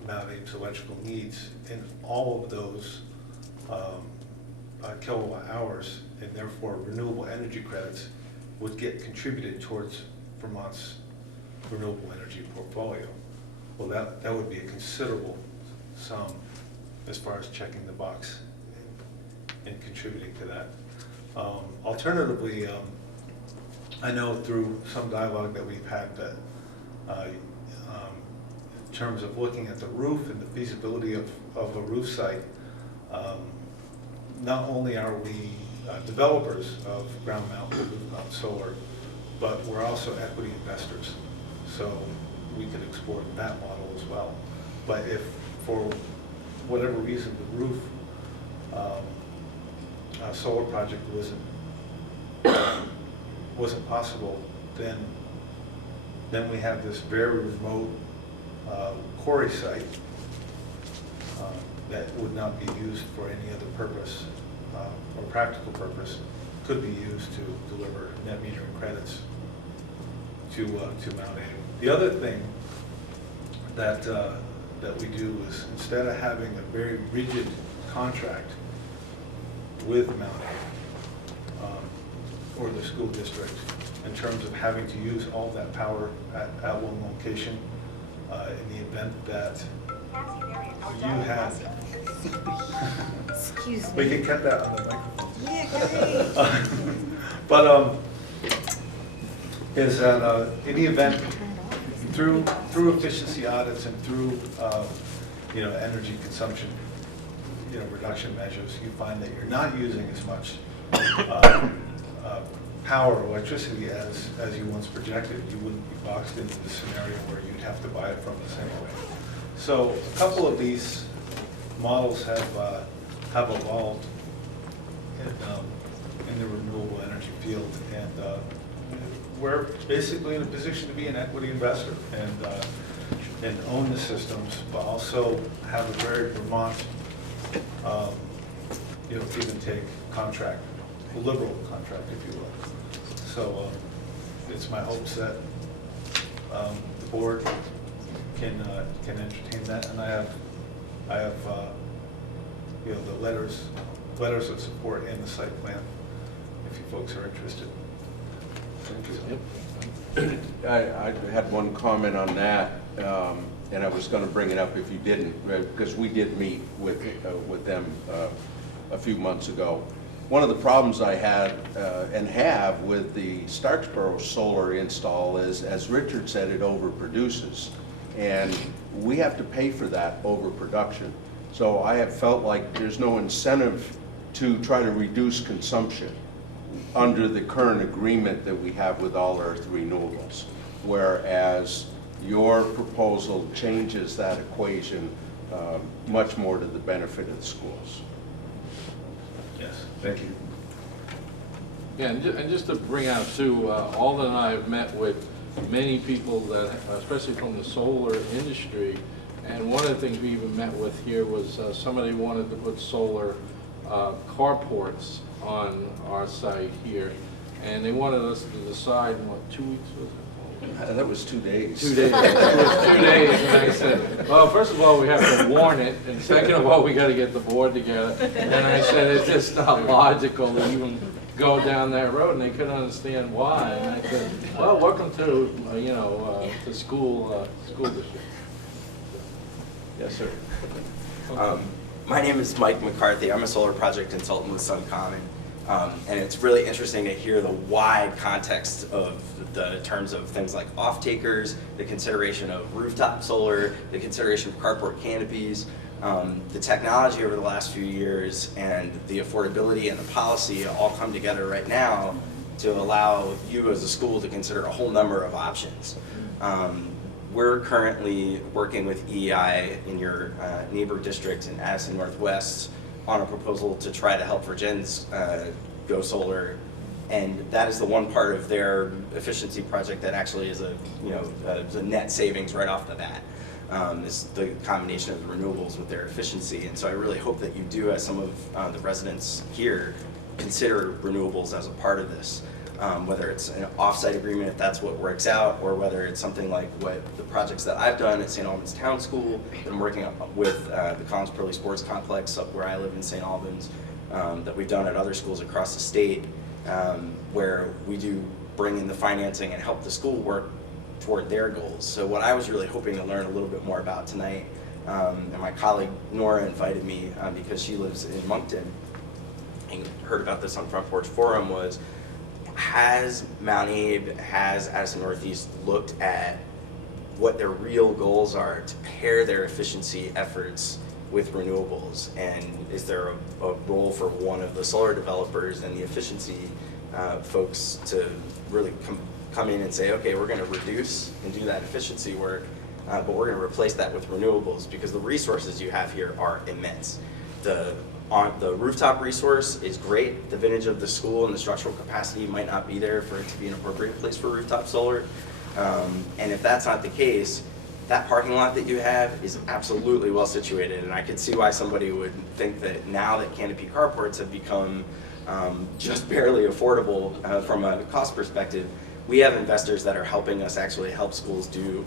Mount Abe's electrical needs in all of those kilowatt hours, and therefore renewable energy credits would get contributed towards Vermont's renewable energy portfolio. Well, that would be a considerable sum as far as checking the box and contributing to that. Alternatively, I know through some dialogue that we've had that in terms of looking at the roof and the feasibility of a roof site, not only are we developers of ground mount solar, but we're also equity investors. So we could explore that model as well. But if for whatever reason the roof solar project wasn't possible, then we have this very remote quarry site that would not be used for any other purpose or practical purpose, could be used to deliver net metering credits to Mount Abe. The other thing that we do is, instead of having a very rigid contract with Mount Abe or the school district in terms of having to use all of that power at one location, in the event that you had... Excuse me. We can cut that on the microphone. Yeah, great. But is that in the event, through efficiency audits and through energy consumption reduction measures, you find that you're not using as much power or electricity as you once projected, you wouldn't be boxed into the scenario where you'd have to buy it from us anyway. So a couple of these models have evolved in the renewable energy field, and we're basically in a position to be an equity investor and own the systems, but also have a very Vermont, give and take contract, a liberal contract, if you will. So it's my hopes that the board can entertain that, and I have the letters of support and the site plan, if you folks are interested. I had one comment on that, and I was going to bring it up if you didn't, because we did meet with them a few months ago. One of the problems I had and have with the Starksboro solar install is, as Richard said, it overproduces, and we have to pay for that overproduction. So I have felt like there's no incentive to try to reduce consumption under the current agreement that we have with All Earth Renewables, whereas your proposal changes that equation much more to the benefit of the schools. Yes, thank you. Yeah, and just to bring out too, Alden and I have met with many people that, especially from the solar industry, and one of the things we even met with here was somebody wanted to put solar carports on our site here, and they wanted us to decide in, what, 2 weeks was it? That was 2 days. 2 days. It was 2 days, and I said, well, first of all, we have to warn it, and second of all, we got to get the board together. And I said, it's just not logical to even go down that road, and they couldn't understand why. And I said, well, welcome to the school district. Yes, sir. My name is Mike McCarthy. I'm a solar project consultant with SunCommon. And it's really interesting to hear the wide context of the terms of things like off-takers, the consideration of rooftop solar, the consideration of carport canopies, the technology over the last few years, and the affordability and the policy all come together right now to allow you as a school to consider a whole number of options. We're currently working with EEI in your neighbor district in Addison Northwest on a proposal to try to help Virgin's go solar, and that is the one part of their efficiency project that actually is a net savings right off the bat. Is the combination of the renewables with their efficiency, and so I really hope that you do, as some of the residents here, consider renewables as a part of this. Whether it's an off-site agreement if that's what works out, or whether it's something like what the projects that I've done at St. Albans Town School, and I'm working with the Collins Pearly Sports Complex up where I live in St. Albans, that we've done at other schools across the state, where we do bring in the financing and help the school work toward their goals. So what I was really hoping to learn a little bit more about tonight, and my colleague Nora invited me because she lives in Moncton and heard about this on Front Porch Forum, was has Mount Abe, has Addison Northeast looked at what their real goals are to pair their efficiency efforts with renewables, and is there a role for one of the solar developers and the efficiency folks to really come in and say, okay, we're going to reduce and do that efficiency work, but we're going to replace that with renewables, because the resources you have here are immense. The rooftop resource is great. The vintage of the school and the structural capacity might not be there for it to be an appropriate place for rooftop solar. And if that's not the case, that parking lot that you have is absolutely well situated. And I could see why somebody would think that now that canopy carports have become just barely affordable from a cost perspective, we have investors that are helping us actually help schools do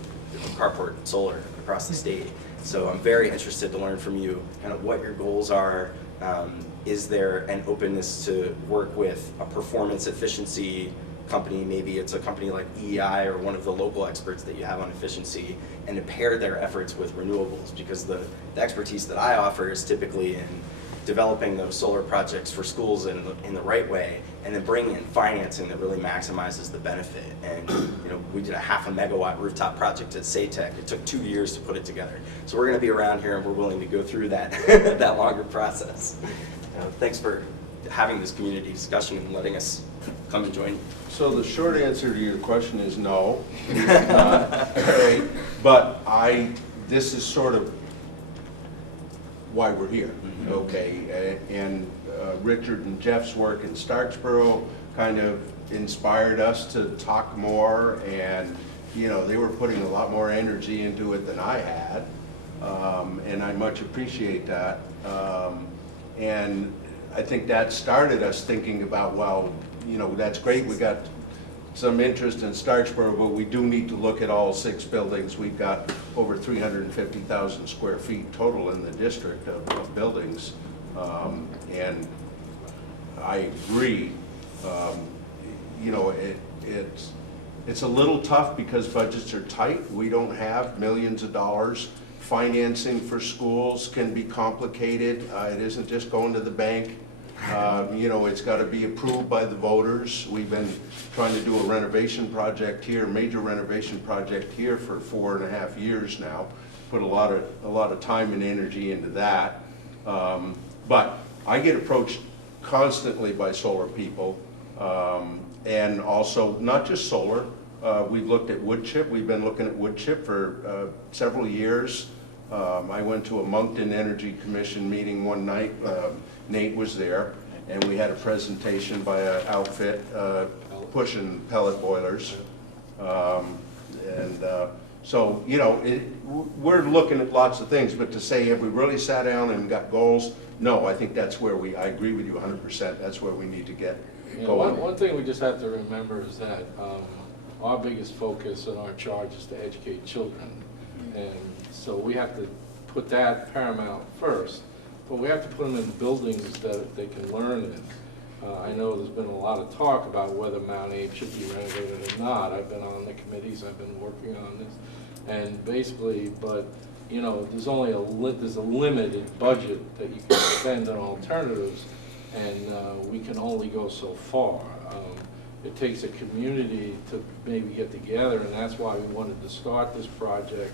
carport solar across the state. So I'm very interested to learn from you kind of what your goals are. Is there an openness to work with a performance efficiency company? Maybe it's a company like EEI or one of the local experts that you have on efficiency, and to pair their efforts with renewables, because the expertise that I offer is typically in developing those solar projects for schools in the right way, and then bringing in financing that really maximizes the benefit. And we did a 0.5 megawatt rooftop project at SATEC. It took 2 years to put it together. So we're going to be around here, and we're willing to go through that that longer process. Thanks for having this community discussion and letting us come and join you. So the short answer to your question is no. Right? But this is sort of why we're here, okay? And Richard and Jeff's work in Starksboro kind of inspired us to talk more, and they were putting a lot more energy into it than I had, and I much appreciate that. And I think that started us thinking about, well, that's great, we got some interest in Starksboro, but we do need to look at all 6 buildings. We've got over 350,000 square feet total in the district of buildings. And I agree, it's a little tough because budgets are tight. We don't have millions of dollars. Financing for schools can be complicated. It isn't just going to the bank. It's got to be approved by the voters. We've been trying to do a renovation project here, major renovation project here for 4.5 years now. Put a lot of time and energy into that. But I get approached constantly by solar people, and also not just solar. We've looked at wood chip. We've been looking at wood chip for several years. I went to a Moncton Energy Commission meeting one night. Nate was there, and we had a presentation by an outfit pushing pellet boilers. So, we're looking at lots of things, but to say, have we really sat down and got goals? No, I think that's where I agree with you 100%. That's where we need to get going. One thing we just have to remember is that our biggest focus and our charge is to educate children. And so we have to put that paramount first, but we have to put them in buildings that they can learn in. I know there's been a lot of talk about whether Mount Abe should be renovated or not. I've been on the committees, I've been working on this, and basically, but there's only there's a limited budget that you can spend on alternatives, and we can only go so far. It takes a community to maybe get together, and that's why we wanted to start this project,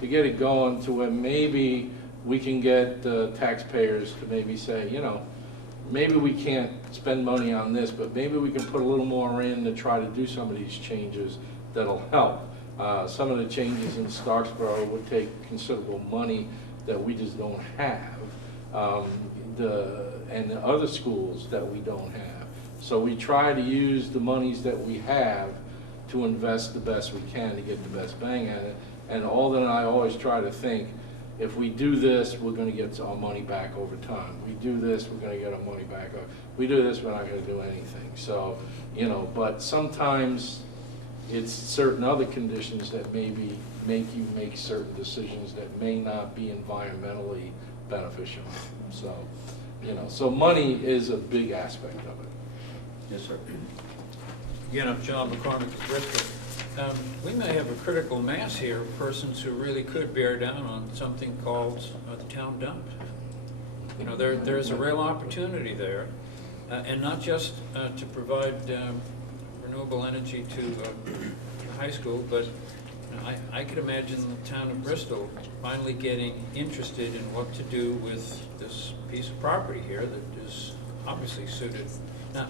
to get it going to where maybe we can get taxpayers to maybe say, you know, maybe we can't spend money on this, but maybe we can put a little more in to try to do some of these changes that'll help. Some of the changes in Starksboro would take considerable money that we just don't have, and the other schools that we don't have. So we try to use the monies that we have to invest the best we can to get the best bang at it. And Alden and I always try to think, if we do this, we're going to get our money back over time. We do this, we're going to get our money back. We do this, we're not going to do anything. So, you know, but sometimes it's certain other conditions that maybe make you make certain decisions that may not be environmentally beneficial. So, you know, so money is a big aspect of it. Yes, sir. Again, I'm John McCormick of Bristol. We may have a critical mass here of persons who really could bear down on something called the town dump. You know, there's a real opportunity there, and not just to provide renewable energy to the high school, but I could imagine the town of Bristol finally getting interested in what to do with this piece of property here that is obviously suited. Now,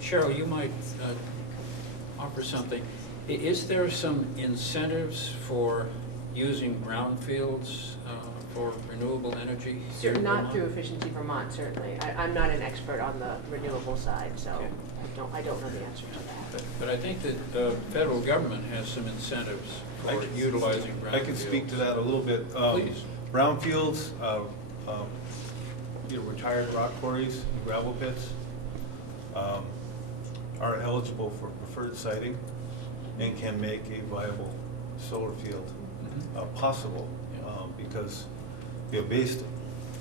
Cheryl, you might offer something. Is there some incentives for using brownfields for renewable energy? Not through Efficiency Vermont, certainly. I'm not an expert on the renewable side, so Okay. I don't know the answer to that. But I think that the federal government has some incentives for utilizing brownfields. I can speak to that a little bit. Please. Brownfields, retired rock quarries, and gravel pits are eligible for preferred siting and can make a viable solar field possible, because based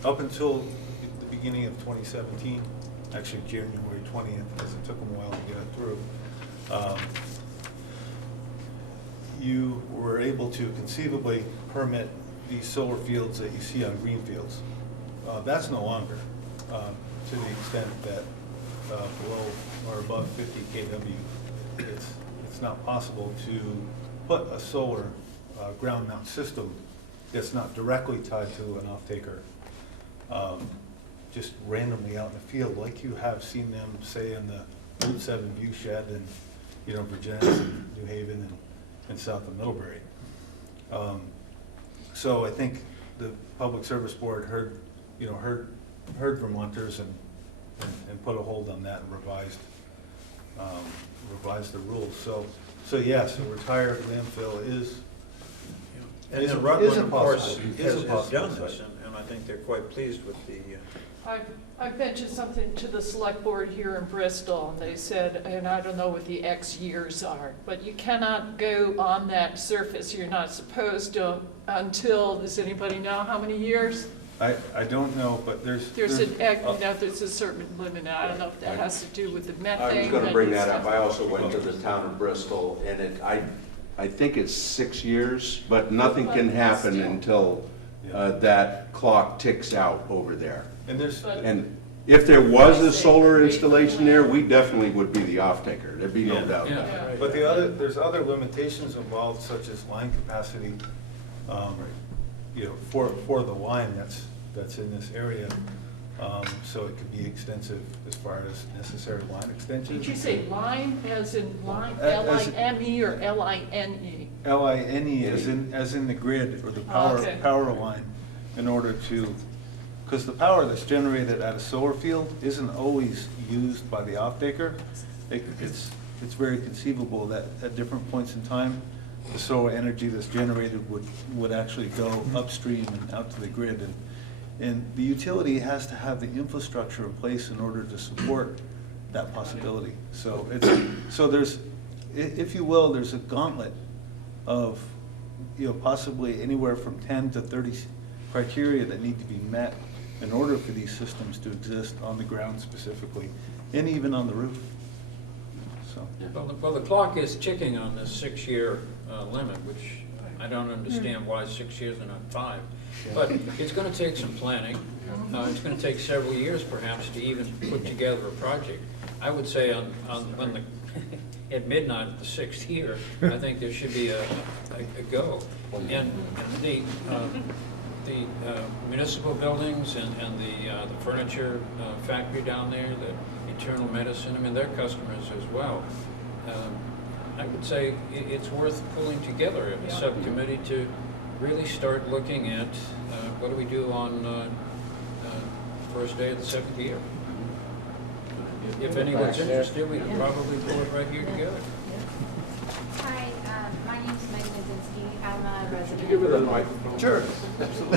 up until the beginning of 2017, actually January 20th, because it took them a while to get it through, you were able to conceivably permit these solar fields that you see on green fields. That's no longer, to the extent that below or above 50 kW, it's not possible to put a solar ground mount system that's not directly tied to an off-taker just randomly out in the field, like you have seen them, say, in the Route 7 view shed in Virginia and New Haven and south of Middlebury. So I think the Public Service Board heard Vermonters and put a hold on that and revised the rules. So yes, a retired landfill is. And is then a Rutland, of possible- course, is a has possible done this, site. and I think they're quite pleased with the. I've mentioned something to the select board here in Bristol, and they said, and I don't know what the X years are, but you cannot go on that surface, you're not supposed to until, does anybody know how many years? I don't know, but there's there's a certain limit, I don't know if that has to do with the methane. I was going to bring that and up. I also went to the town of Bristol, and I think it's 6 years, but nothing can happen until that clock ticks out over there. And if there was a solar installation there, we definitely would be the off-taker. There'd be no doubt about it. But there's other limitations involved, such as line capacity, for the line that's in this area. So it could be extensive as far as necessary line extensions. Did you say line as in line, As- L-I-M-E or L-I-N-E? LINE as in the grid or the power line, in order to, because the power that's generated at a solar field isn't always used by the off-taker. It's very conceivable that at different points in time, the solar energy that's generated would actually go upstream and out to the grid. And the utility has to have the infrastructure in place in order to support that possibility. So there's, if you will, there's a gauntlet of, possibly anywhere from 10 to 30 criteria that need to be met in order for these systems to exist on the ground specifically, and even on the roof. So. Well, the clock is ticking on this 6-year limit, which I don't understand why 6 years and not 5. But it's gonna take some planning. It's gonna take several years perhaps to even put together a project. I would say when the, at midnight of the 6th year, I think there should be a go. And the municipal buildings and the furniture factory down there, the internal medicine, I mean, they're customers as well. I would say it's worth pulling together a subcommittee to really start looking at what do we do on first day of the 7th year. If anyone's interested, we can probably pull it right here together. Hi, my name's Megan Zinski. I'm a resident. Give it a microphone. Sure.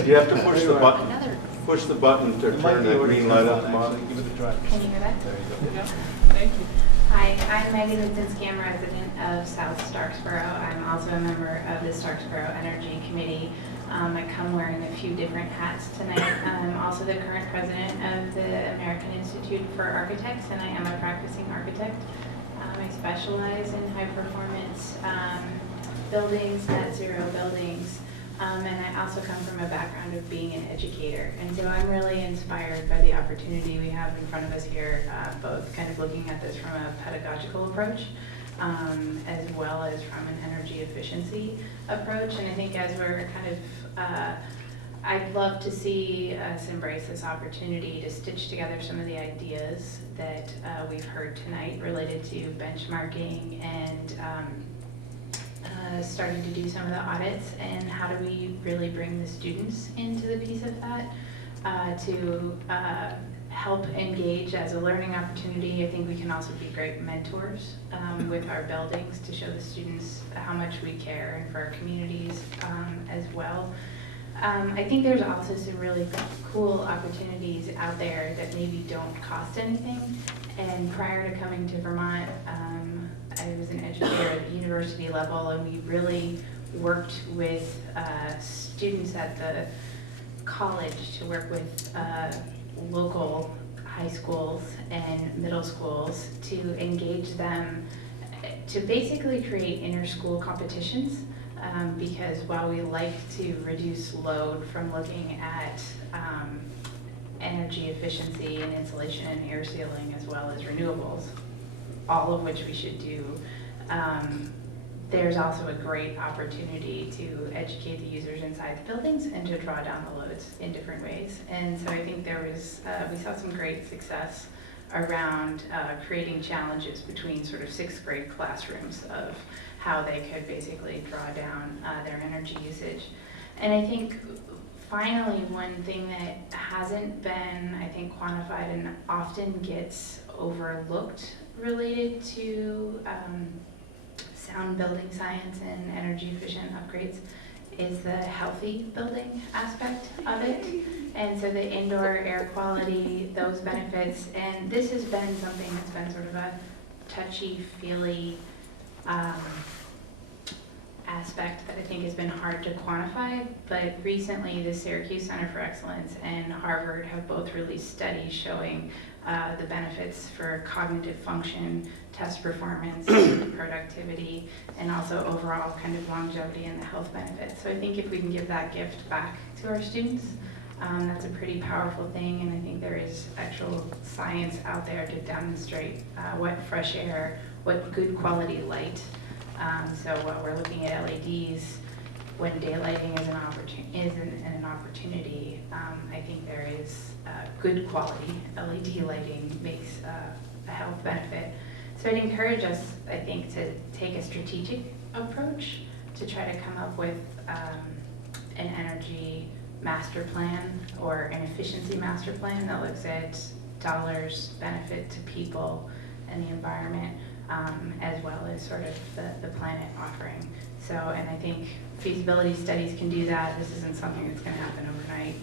You have to push the button. Push the button to turn that green light up. Give it a try. Can you hear that? There you go. Yeah, thank you. Hi, I'm Megan Zinski. I'm a resident of South Starksboro. I'm also a member of the Starksboro Energy Committee. I come wearing a few different hats tonight. I'm also the current president of the American Institute for Architects, and I am a practicing architect. I specialize in high performance buildings, net zero buildings, and I also come from a background of being an educator. And so I'm really inspired by the opportunity we have in front of us here, both kind of looking at this from a pedagogical approach, as well as from an energy efficiency approach. And I think as we're kind of, I'd love to see us embrace this opportunity to stitch together some of the ideas that we've heard tonight related to benchmarking and starting to do some of the audits, and how do we really bring the students into the piece of that to help engage as a learning opportunity. I think we can also be great mentors with our buildings to show the students how much we care, and for our communities as well. I think there's also some really cool opportunities out there that maybe don't cost anything. And prior to coming to Vermont, I was an educator at the university level, and we really worked with students at the college to work with local high schools and middle schools to engage them to basically create inter-school competitions, because while we like to reduce load from looking at energy efficiency and insulation and air sealing as well as renewables, all of which we should do, there's also a great opportunity to educate the users inside the buildings and to draw down the loads in different ways. And so I think there was, we saw some great success around creating challenges between sort of 6th grade classrooms of how they could basically draw down their energy usage. And I think finally, one thing that hasn't been, I think, quantified and often gets overlooked related to sound building science and energy efficient upgrades is the healthy building aspect of it. And so the indoor air quality, those benefits, and this has been something that's been sort of a touchy-feely aspect that I think has been hard to quantify, but recently the Syracuse Center for Excellence and Harvard have both released studies showing the benefits for cognitive function, test performance, productivity, and also overall kind of longevity and the health benefits. So I think if we can give that gift back to our students, that's a pretty powerful thing, and I think there is actual science out there to demonstrate what fresh air, what good quality light. So while we're looking at LEDs, when daylighting is an opportunity, I think there is good quality LED lighting makes a health benefit. So I'd encourage us, I think, to take a strategic approach to try to come up with an energy master plan or an efficiency master plan that looks at dollars, benefit to people and the environment, as well as sort of the planet offering. So, and I think feasibility studies can do that. This isn't something that's going to happen overnight,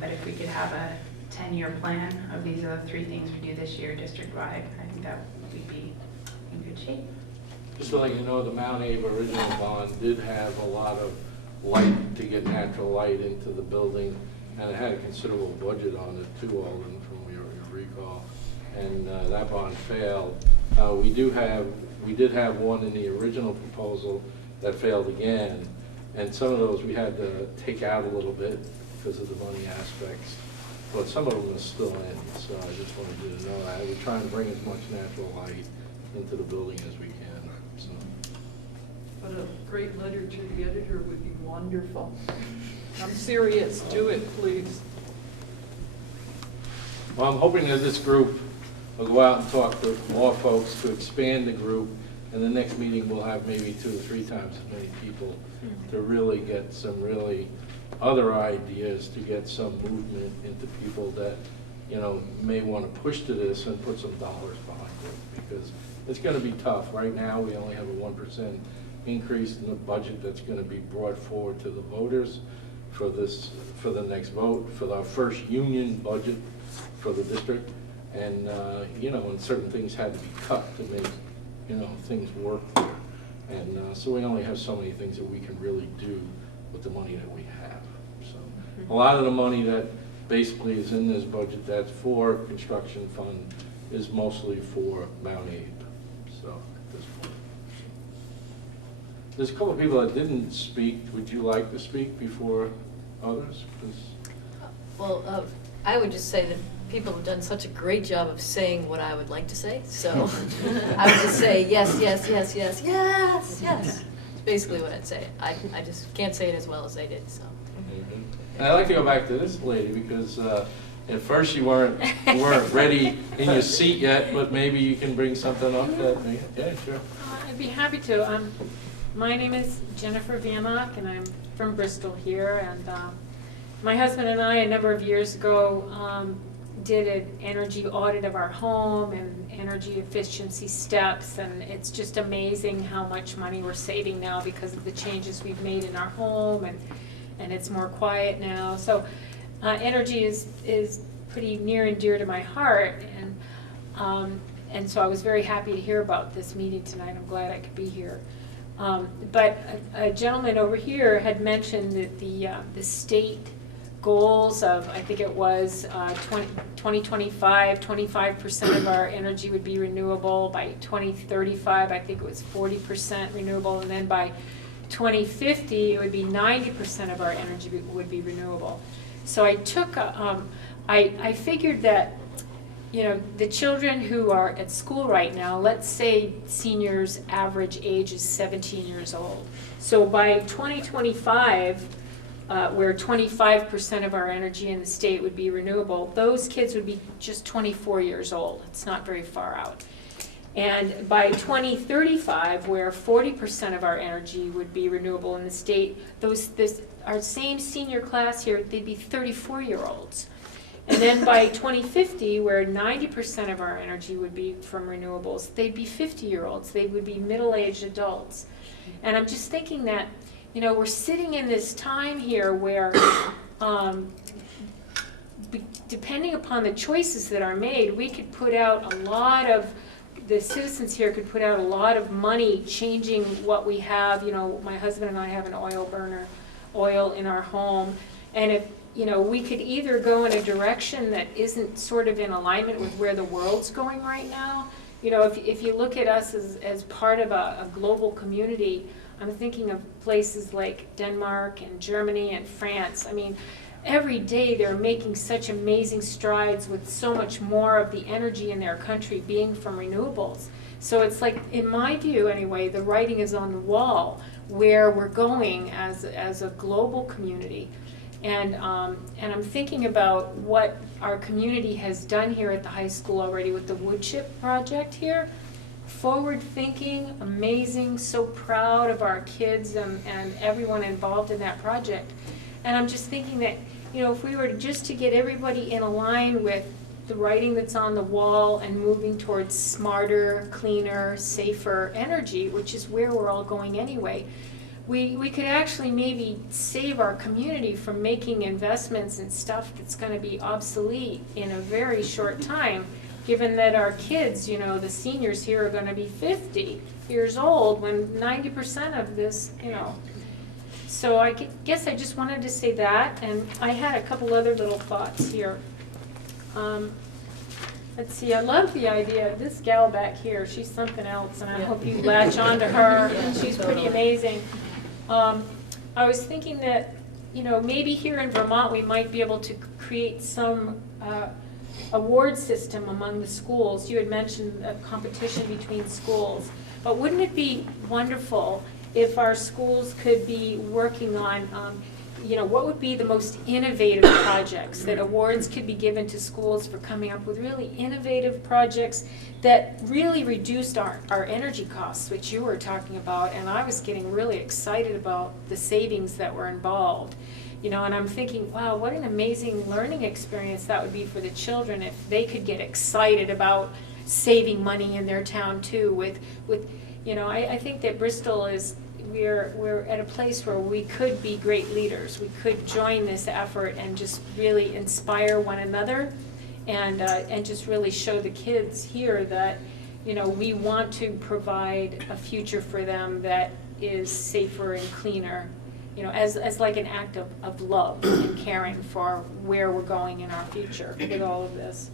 but if we could have a 10-year plan of these are the 3 things we do this year district-wide, I think that we'd be in good shape. Just to let you know, the Mount Abe original bond did have a lot of light to get natural light into the building, and it had a considerable budget on it too, Alden, from your recall, and that bond failed. We did have one in the original proposal that failed again, and some of those we had to take out a little bit because of the money aspects, but some of them are still in, so I just wanted you to know that. We're trying to bring as much natural light into the building as we can, so. But a great letter to the editor would be wonderful. I'm serious, do it, please. Well, I'm hoping that this group will go out and talk to more folks to expand the group, and the next meeting we'll have maybe 2 or 3 times as many people to really get some really other ideas, to get some movement into people that, you know, may want to push to this and put some dollars behind it, because it's going to be tough. Right now, we only have a 1% increase in the budget that's going to be brought forward to the voters for this, for the next vote, for our first union budget for the district. And, you know, and certain things had to be cut to make, you know, things work there. And so we only have so many things that we can really do with the money that we have. So a lot of the money that basically is in this budget that's for construction fund is mostly for Mount Abe. So at this point. There's a couple of people that didn't speak. Would you like to speak before others? Well, I would just say that people have done such a great job of saying what I would like to say, so I would just say yes, yes, yes, yes, yes, yes. It's basically what I'd say. I just can't say it as well as they did, so. And I'd like to go back to this lady, because at first you weren't ready in your seat yet, but maybe you can bring something up that, yeah, sure. I'd be happy to. My name is Jennifer Vanlock, and I'm from Bristol here. And my husband and I, a number of years ago, did an energy audit of our home and energy efficiency steps, and it's just amazing how much money we're saving now because of the changes we've made in our home, and it's more quiet now. So energy is pretty near and dear to my heart, and so I was very happy to hear about this meeting tonight. I'm glad I could be here. But a gentleman over here had mentioned that the state goals of, I think it was 2025, 25% of our energy would be renewable. By 2035, I think it was 40% renewable, and then by 2050, it would be 90% of our energy would be renewable. So I took, I figured that, you know, the children who are at school right now, let's say seniors' average age is 17 years old. So by 2025, where 25% of our energy in the state would be renewable, those kids would be just 24 years old. It's not very far out. And by 2035, where 40% of our energy would be renewable in the state, our same senior class here, they'd be 34-year-olds. And then by 2050, where 90% of our energy would be from renewables, they'd be 50-year-olds. They would be middle-aged adults. And I'm just thinking that, you know, we're sitting in this time here where, depending upon the choices that are made, we could put out a lot of, the citizens here could put out a lot of money changing what we have. You know, my husband and I have an oil burner, oil in our home. And if, you know, we could either go in a direction that isn't sort of in alignment with where the world's going right now. You know, if you look at us as part of a global community, I'm thinking of places like Denmark and Germany and France. I mean, every day they're making such amazing strides with so much more of the energy in their country being from renewables. So it's like, in my view anyway, the writing is on the wall where we're going as a global community. And I'm thinking about what our community has done here at the high school already with the wood chip project here. Forward-thinking, amazing, so proud of our kids and everyone involved in that project. And I'm just thinking that, you know, if we were just to get everybody in a line with the writing that's on the wall and moving towards smarter, cleaner, safer energy, which is where we're all going anyway, we could actually maybe save our community from making investments in stuff that's going to be obsolete in a very short time, given that our kids, you know, the seniors here are going to be 50 years old when 90% of this, you know. So I guess I just wanted to say that, and I had a couple other little thoughts here. Let's see, I love the idea, this gal back here, she's something else, and I hope you latch on to her. Yeah, She's totally. pretty amazing. I was thinking that you know, maybe here in Vermont, we might be able to create some award system among the schools. You had mentioned a competition between schools, but wouldn't it be wonderful if our schools could be working on, you know, what would be the most innovative projects, that awards could be given to schools for coming up with really innovative projects that really reduced our energy costs, which you were talking about, and I was getting really excited about the savings that were involved. You know, and I'm thinking, wow, what an amazing learning experience that would be for the children if they could get excited about saving money in their town too. With you know, I think that Bristol is, we're at a place where we could be great leaders. We could join this effort and just really inspire one another, and just really show the kids here that, you know, we want to provide a future for them that is safer and cleaner. You know, as like an act of love and caring for where we're going in our future with all of this.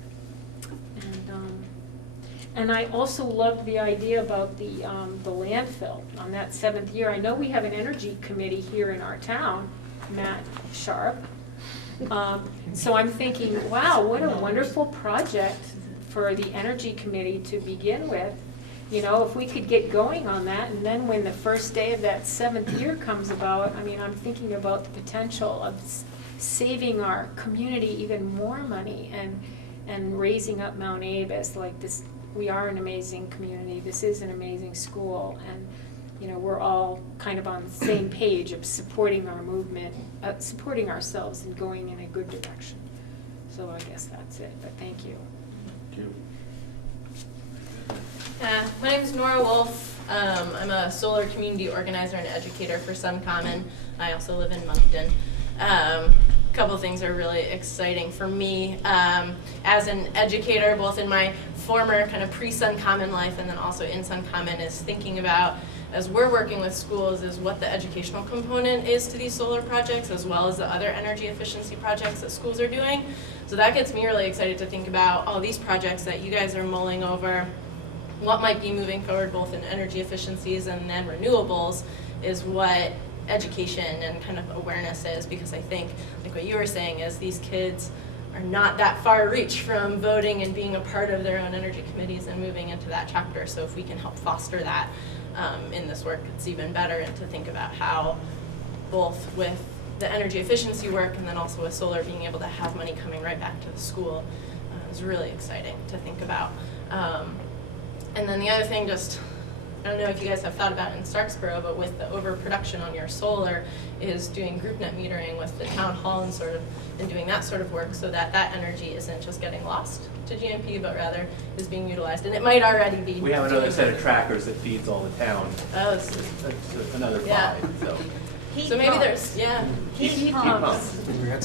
And I also loved the idea about the landfill on that 7th year. I know we have an energy committee here in our town, Matt Sharp. So I'm thinking, wow, what a wonderful project for the energy committee to begin with. You know, if we could get going on that, and then when the first day of that 7th year comes about, I mean, I'm thinking about the potential of saving our community even more money and raising up Mount Abe as like this. We are an amazing community. This is an amazing school, and you know, we're all kind of on the same page of supporting our movement, supporting ourselves, and going in a good direction. So I guess that's it. But thank you. Thank you. My name is Nora Wolf. I'm a solar community organizer and educator for SunCommon. I also live in Moncton. A couple of things are really exciting for me as an educator, both in my former kind of pre-SunCommon life and then also in SunCommon, is thinking about, as we're working with schools, is what the educational component is to these solar projects, as well as the other energy efficiency projects that schools are doing. So that gets me really excited to think about all these projects that you guys are mulling over. What might be moving forward both in energy efficiencies and then renewables is what education and kind of awareness is, because I think, like what you were saying, is these kids are not that far reach from voting and being a part of their own energy committees and moving into that chapter. So if we can help foster that in this work, it's even better, and to think about how both with the energy efficiency work and then also with solar being able to have money coming right back to the school is really exciting to think about. And then the other thing, just, I don't know if you guys have thought about it in Starksboro, but with the overproduction on your solar, is doing group net metering with the town hall and sort of, and doing that sort of work so that that energy isn't just getting lost to GMP, but rather is being utilized. And it might already be. We have another set of trackers that feeds all the town. Oh, That's another yeah. 5, so. So maybe there's, yeah. Heat pumps.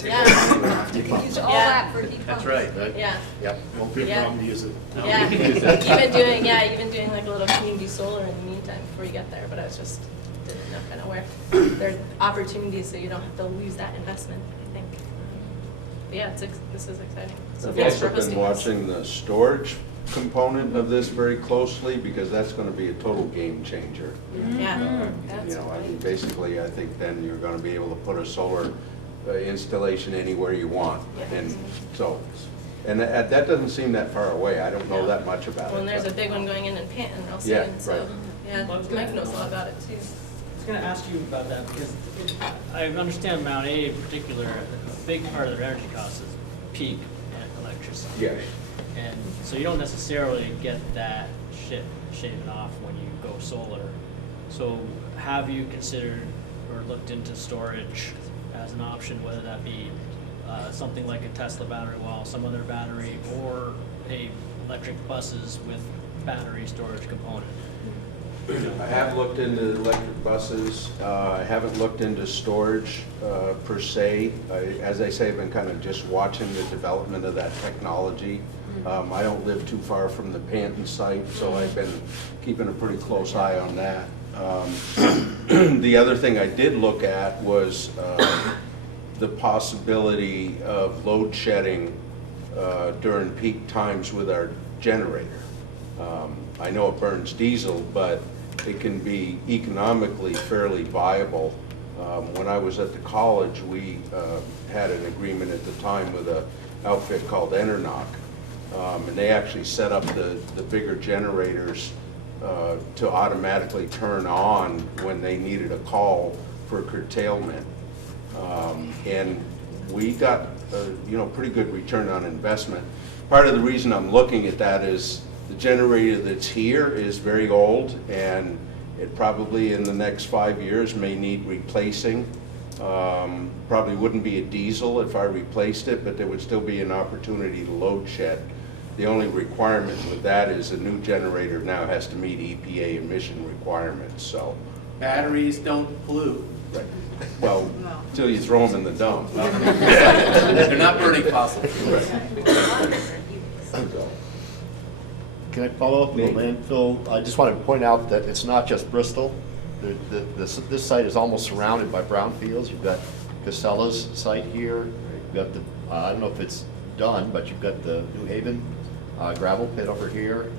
Yeah. You can use all Yeah. that for heat pumps. That's right. Yeah. Yep, won't be a Yeah. problem to use it. No, Yeah. we can use it. Even doing like a little community solar in the meantime before you get there, but I was just, didn't know kind of where there are opportunities so you don't have to lose that investment, I think. But yeah, this is exciting. So I've thanks for also been hosting this. watching the storage component of this very closely, because that's going to be a total game changer. Yeah, You that's know, I mean, right. basically, I think then you're going to be able to put a solar installation anywhere you want. Yeah. And so, and that doesn't seem that far away. I don't know that much about it. Well, and there's a but- big one going in Panton real Yeah, soon, so, right. yeah, Well, I was gonna- Mike knows a lot about it too. I was going to ask you about that because I understand Mount A in particular, a big part of their energy cost is peak electricity. Yes. And so you don't necessarily get that shaven off when you go solar. So have you considered or looked into storage as an option, whether that be something like a Tesla battery wall, some other battery, or electric buses with battery storage component? I have looked into electric buses. I haven't looked into storage per se. As I say, I've been kind of just watching the development of that technology. I don't live too far from the Panton site, so I've been keeping a pretty close eye on that. The other thing I did look at was the possibility of load shedding during peak times with our generator. I know it burns diesel, but it can be economically fairly viable When I was at the college, we had an agreement at the time with an outfit called Enernoc. And they actually set up the bigger generators to automatically turn on when they needed a call for curtailment. And we got pretty good return on investment. Part of the reason I'm looking at that is the generator that's here is very old, and it probably in the next 5 years may need replacing. Probably wouldn't be a diesel if I replaced it, but there would still be an opportunity to load shed. The only requirement with that is a new generator now has to meet EPA emission requirements, so. Batteries don't pollute. Right. Well, until you throw them in the dump. They're not burning fossil fuels. Can I follow up on the landfill? I just wanted to point out that it's not just Bristol. This site is almost surrounded by brownfields. You've got Casella's site here. You've got the, I don't know if it's done, but you've got the New Haven gravel pit over here.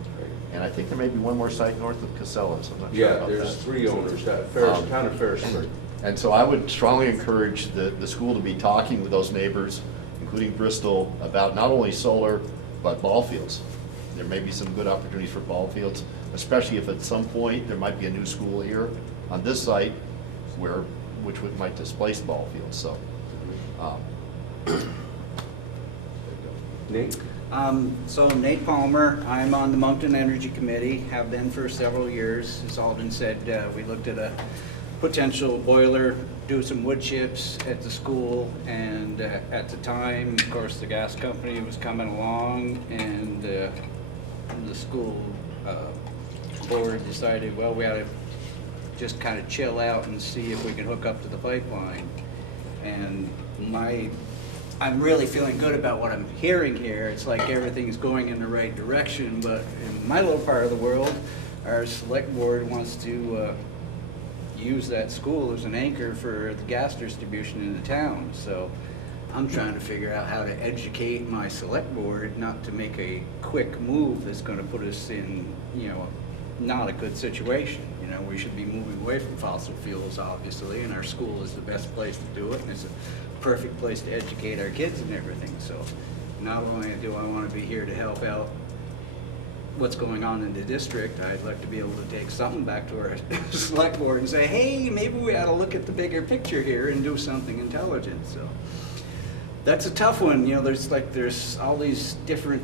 And I think there may be one more site north of Casella's. I'm not sure about that. Yeah, there's 3 owners, town of Ferrisburg. And so I would strongly encourage the school to be talking with those neighbors, including Bristol, about not only solar, but ball fields. There may be some good opportunities for ball fields, especially if at some point there might be a new school here on this site which might displace ball fields, so. Nate? So Nate Palmer, I'm on the Moncton Energy Committee, have been for several years. As Alden said, we looked at a potential boiler, do some wood chips at the school, and at the time, of course, the gas company was coming along, and the school board decided, well, we ought to just kind of chill out and see if we can hook up to the pipeline. And I'm really feeling good about what I'm hearing here. It's like everything's going in the right direction, but in my little part of the world, our select board wants to use that school as an anchor for the gas distribution in the town. So I'm trying to figure out how to educate my select board not to make a quick move that's going to put us in, not a good situation. We should be moving away from fossil fuels, obviously, and our school is the best place to do it, and it's a perfect place to educate our kids and everything. So not only do I want to be here to help out what's going on in the district, I'd like to be able to take something back to our select board and say, hey, maybe we ought to look at the bigger picture here and do something intelligent. So that's a tough one. There's all these different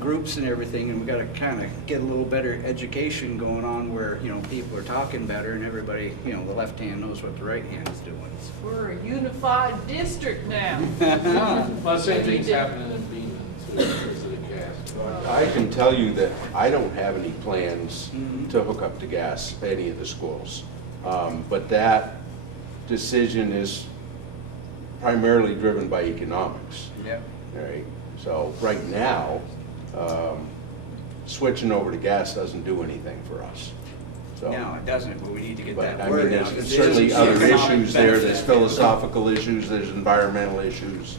groups and everything, and we got to kind of get a little better education going on where people are talking better, and everybody, the left hand knows what the right hand is doing. We're a unified district now. Well, same thing's happening in Beaman too, because of the gas. I can tell you that I don't have any plans to hook up to gas at any of the schools. But that decision is primarily driven by economics. Yep. All right. So right now, switching over to gas doesn't do anything for us. So, No, it doesn't, but we need to get but that I word mean, out. there's certainly other issues there. There's philosophical issues, there's environmental issues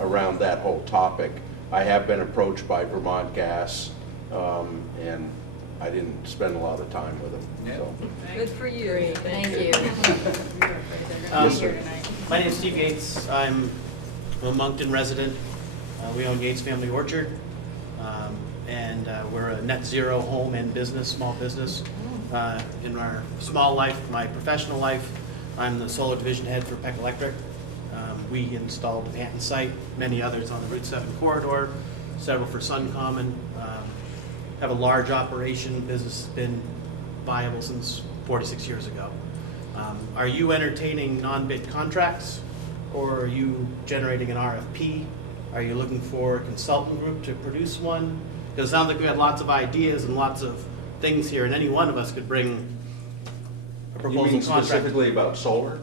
around that whole topic. I have been approached by Vermont Gas, and I didn't spend a lot of time with them. So. Good for you. Great, thank you. Yes, sir. My name is Steve Gates. I'm a Moncton resident. We own Yates Family Orchard, and we're a net zero home and business, small business. In our small life, my professional life, I'm the solar division head for Peck Electric. We installed the Canton site, many others on the Route 7 corridor, several for Suncommon. Have a large operation. Business has been viable since 46 years ago. Are you entertaining non-bid contracts, or are you generating an RFP? Are you looking for a consultant group to produce one? Because it sounds like we had lots of ideas and lots of things here, and any one of us could bring a proposal You mean contract. specifically about solar?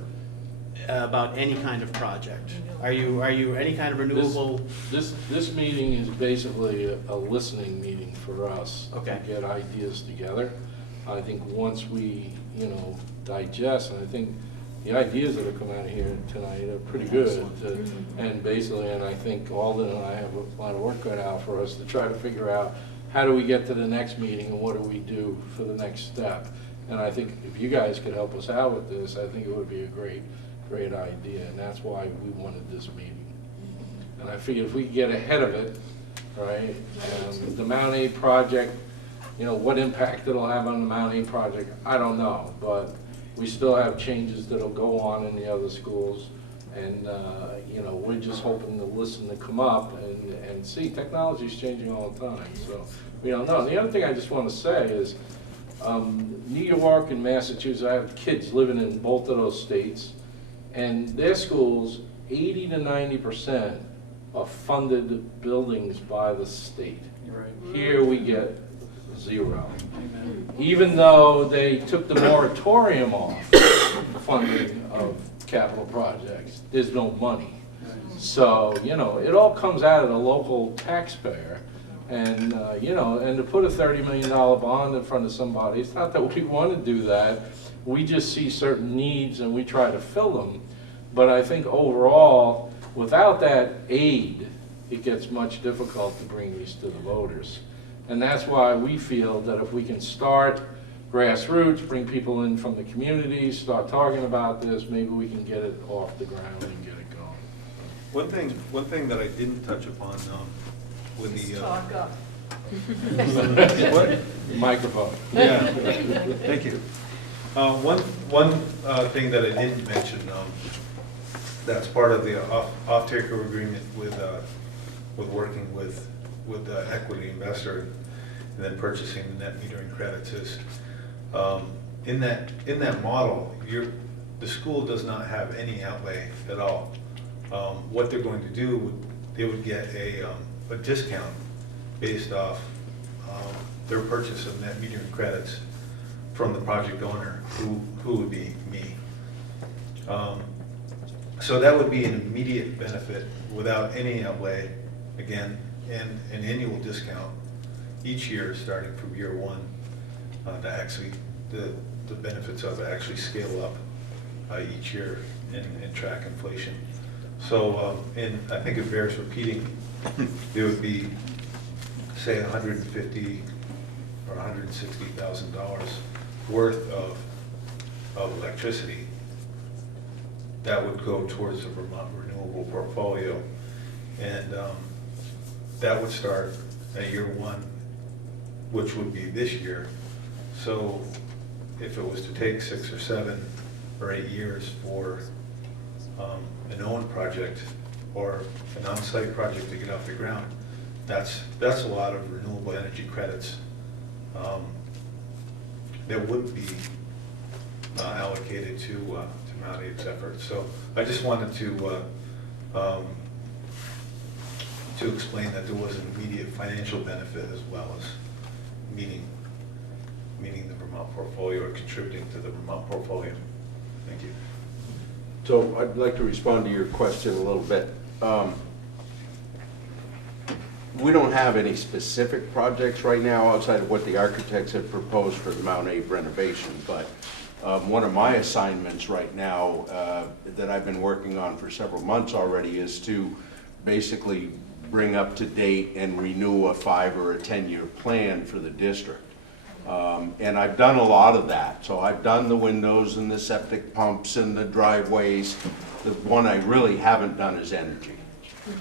About any kind of project. Are you any kind of renewable? This meeting is basically a listening meeting for us to get ideas together. I think once we, digest, and I think the ideas that have come out of here tonight are pretty good. And basically, and I think Alden and I have a lot of work cut out for us to try to figure out how do we get to the next meeting and what do we do for the next step. And I think if you guys could help us out with this, I think it would be a great idea, and that's why we wanted this meeting. And I figured if we could get ahead of it, right, the Mount A project, you know, what impact it'll have on the Mount A project, I don't know, but we still have changes that'll go on in the other schools, and you know, we're just hoping to listen to come up and see. Technology's changing all the time, so we don't know. And the other thing I just want to say is, New York and Massachusetts, I have kids living in both of those states, and their schools, 80 to 90% are funded buildings by the state. Right. Here we get 0. Even though they took the moratorium off funding of capital projects, there's no money. So, you know, it all comes out of the local taxpayer. And, you know, and to put a $30 million bond in front of somebody, it's not that we want to do that. We just see certain needs and we try to fill them. But I think overall, without that aid, it gets much difficult to bring these to the voters. And that's why we feel that if we can start grassroots, bring people in from the communities, start talking about this, maybe we can get it off the ground and get it going. One thing that I didn't touch upon with the Talk up. what? Microphone. Yeah, thank you. One thing that I didn't mention, that's part of the off-taker agreement with working with the equity investor and then purchasing the net metering credits is, in that model, the school does not have any outlay at all. What they're going to do, they would get a discount based off their purchase of net metering credits from the project owner, who would be me. So that would be an immediate benefit without any outlay, again, and an annual discount each year starting from year 1 to actually, the benefits of it actually scale up each year and track inflation. So, and I think it bears repeating, there would be, say, $150,000 or $160,000 worth of electricity that would go towards the Vermont renewable portfolio, and that would start at year 1, which would be this year. So if it was to take 6 or 7 or 8 years for an owned project or an on-site project to get off the ground, that's a lot of renewable energy credits that would be allocated to Mount A's efforts. So I just wanted to explain that there was an immediate financial benefit as well as meeting the Vermont portfolio or contributing to the Vermont portfolio. Thank you. So I'd like to respond to your question a little bit. We don't have any specific projects right now outside of what the architects have proposed for the Mount A renovation, but one of my assignments right now that I've been working on for several months already is to basically bring up to date and renew a 5 or a 10-year plan for the district. And I've done a lot of that. So I've done the windows and the septic pumps and the driveways. The one I really haven't done is energy.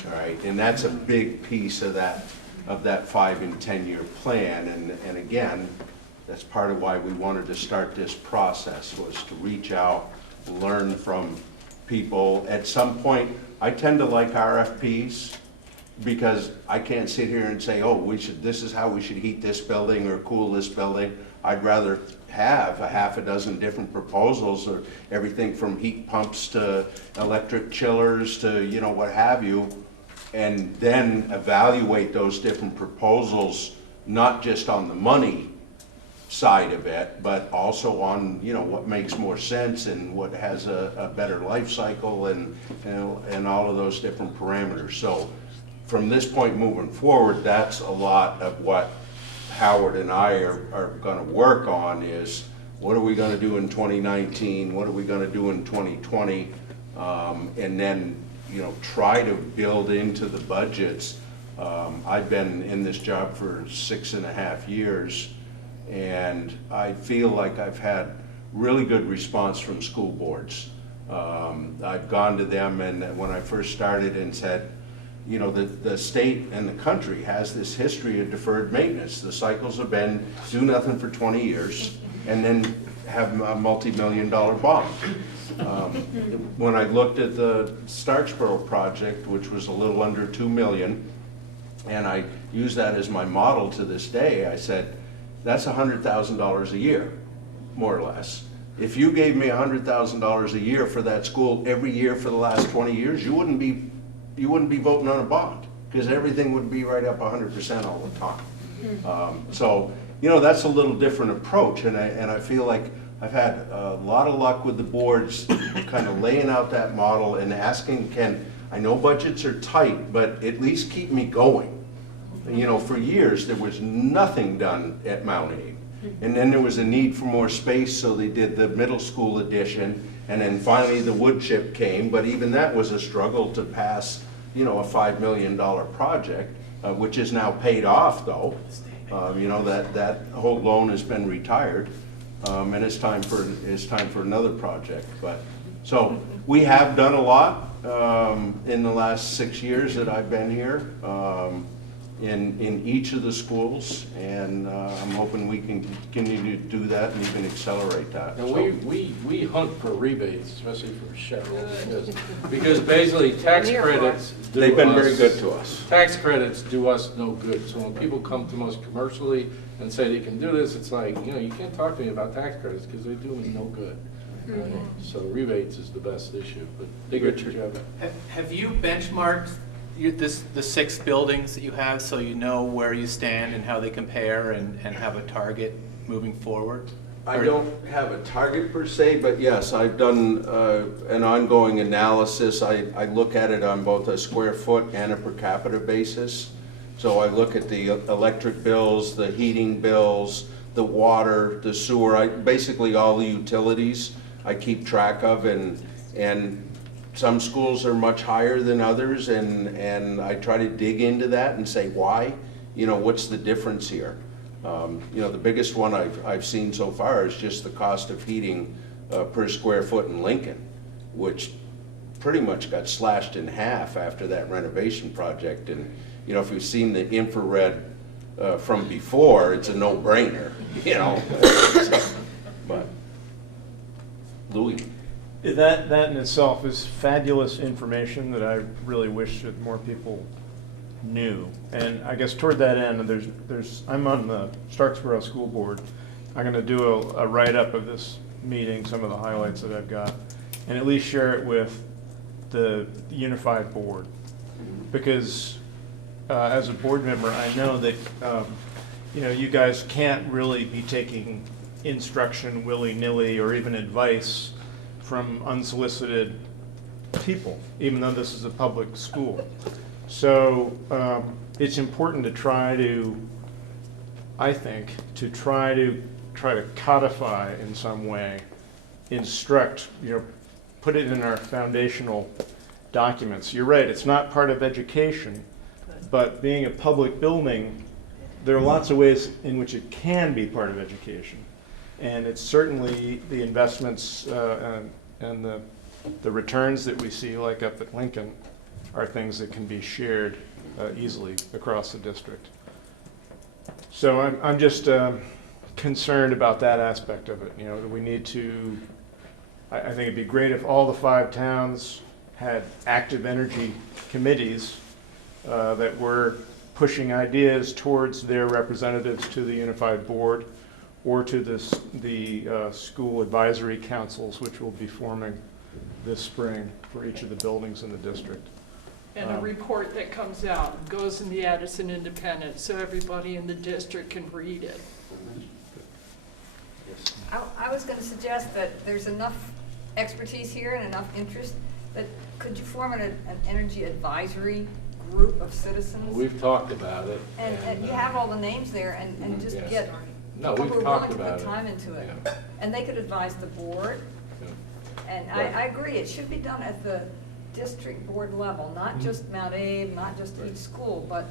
All right, and that's a big piece of that 5 and 10-year plan. And again, that's part of why we wanted to start this process, was to reach out, learn from people. At some point, I tend to like RFPs because I can't sit here and say, oh, this is how we should heat this building or cool this building. I'd rather have a half a dozen different proposals, or everything from heat pumps to electric chillers to, you know, what have you, and then evaluate those different proposals, not just on the money side of it, but also on, you know, what makes more sense and what has a better life cycle and all of those different parameters. So from this point moving forward, that's a lot of what Howard and I are going to work on, is what are we going to do in 2019, what are we going to do in 2020, and then, you know, try to build into the budgets. I've been in this job for 6.5 years. And I feel like I've had really good response from school boards. I've gone to them, and when I first started, and said, you know, the state and the country has this history of deferred maintenance. The cycles have been do nothing for 20 years and then have a multi-million-dollar bond. When I looked at the Starksboro project, which was a little under $2 million, and I use that as my model to this day, I said, that's $100,000 a year, more or less. If you gave me $100,000 a year for that school every year for the last 20 years, you wouldn't be voting on a bond, because everything would be right up 100% all the time. So, you know, that's a little different approach, and I feel like I've had a lot of luck with the boards kind of laying out that model and asking, I know budgets are tight, but at least keep me going. You know, for years there was nothing done at Mount Aid. And then there was a need for more space, so they did the middle school addition, and then finally the wood chip came, but even that was a struggle to pass, you know, a $5 million project, which is now paid off though. You know, that whole loan has been retired, and it's time for another project. But so we have done a lot in the last 6 years that I've been here. In each of the schools, and I'm hoping we can continue to do that and even accelerate that. And we hunt for rebates, especially for Cheryl, because basically tax credits do They've been us- very good to us. Tax credits do us no good. So when people come to us commercially and say they can do this, it's like, you know, you can't talk to me about tax credits because they do me no good. So rebates is the best issue, but they get your job. Have you benchmarked the 6 buildings that you have, so you know where you stand and how they compare, and have a target moving forward? I don't have a target per se, but yes, I've done an ongoing analysis. I look at it on both a square foot and a per capita basis. So I look at the electric bills, the heating bills, the water, the sewer, basically all the utilities I keep track of, and some schools are much higher than others, and I try to dig into that and say, why? You know, what's the difference here? You know, the biggest one I've seen so far is just the cost of heating per square foot in Lincoln, which pretty much got slashed in half after that renovation project. And, you know, if you've seen the infrared from before, it's a no-brainer, you know. But, Louis. That in itself is fabulous information that I really wish that more people knew. And I guess toward that end, I'm on the Starksboro School Board. I'm going to do a write-up of this meeting, some of the highlights that I've got, and at least share it with the unified board. Because as a board member, I know that you know, you guys can't really be taking instruction willy-nilly or even advice from unsolicited people, even though this is a public school. So it's important to try to, I think, try to codify in some way, instruct, you know, put it in our foundational documents. You're right, it's not part of education, but being a public building, there are lots of ways in which it can be part of education. And it's certainly the investments and the returns that we see, like up at Lincoln, are things that can be shared easily across the district. So I'm just concerned about that aspect of it. You know, that we need to, I think it'd be great if all the 5 towns had active energy committees that were pushing ideas towards their representatives to the unified board, or to the school advisory councils, which will be forming this spring for each of the buildings in the district. And a report that comes out, goes in the Addison Independent, so everybody in the district can read it. I was going to suggest that there's enough expertise here and enough interest that could you form an energy advisory group of citizens? We've talked about it. And you have all the names there, and just Yes. get No, people we've who are talked willing to about put it. time into it. Yeah. And they could advise the board. Yeah. And Right. I agree, it should be done at the district board level, not just Mount Abe, not just each school, but,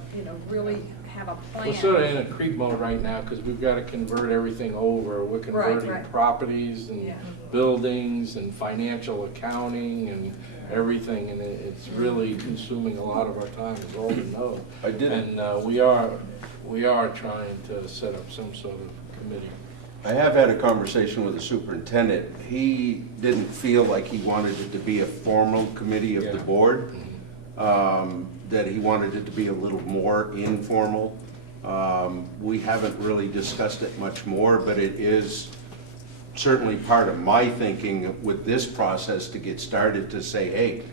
really have a plan. We're sort of in a creep mode right now because we've got to convert everything over. We're converting right. properties and Yeah. buildings and financial accounting and everything, and it's really consuming a lot of our time, as all you know. I did it. And we are trying to set up some sort of committee. I have had a conversation with the superintendent. He didn't feel like he wanted it to be a formal committee of the board, that he wanted it to be a little more informal. We haven't really discussed it much more, but it is certainly part of my thinking with this process to get started to say, hey,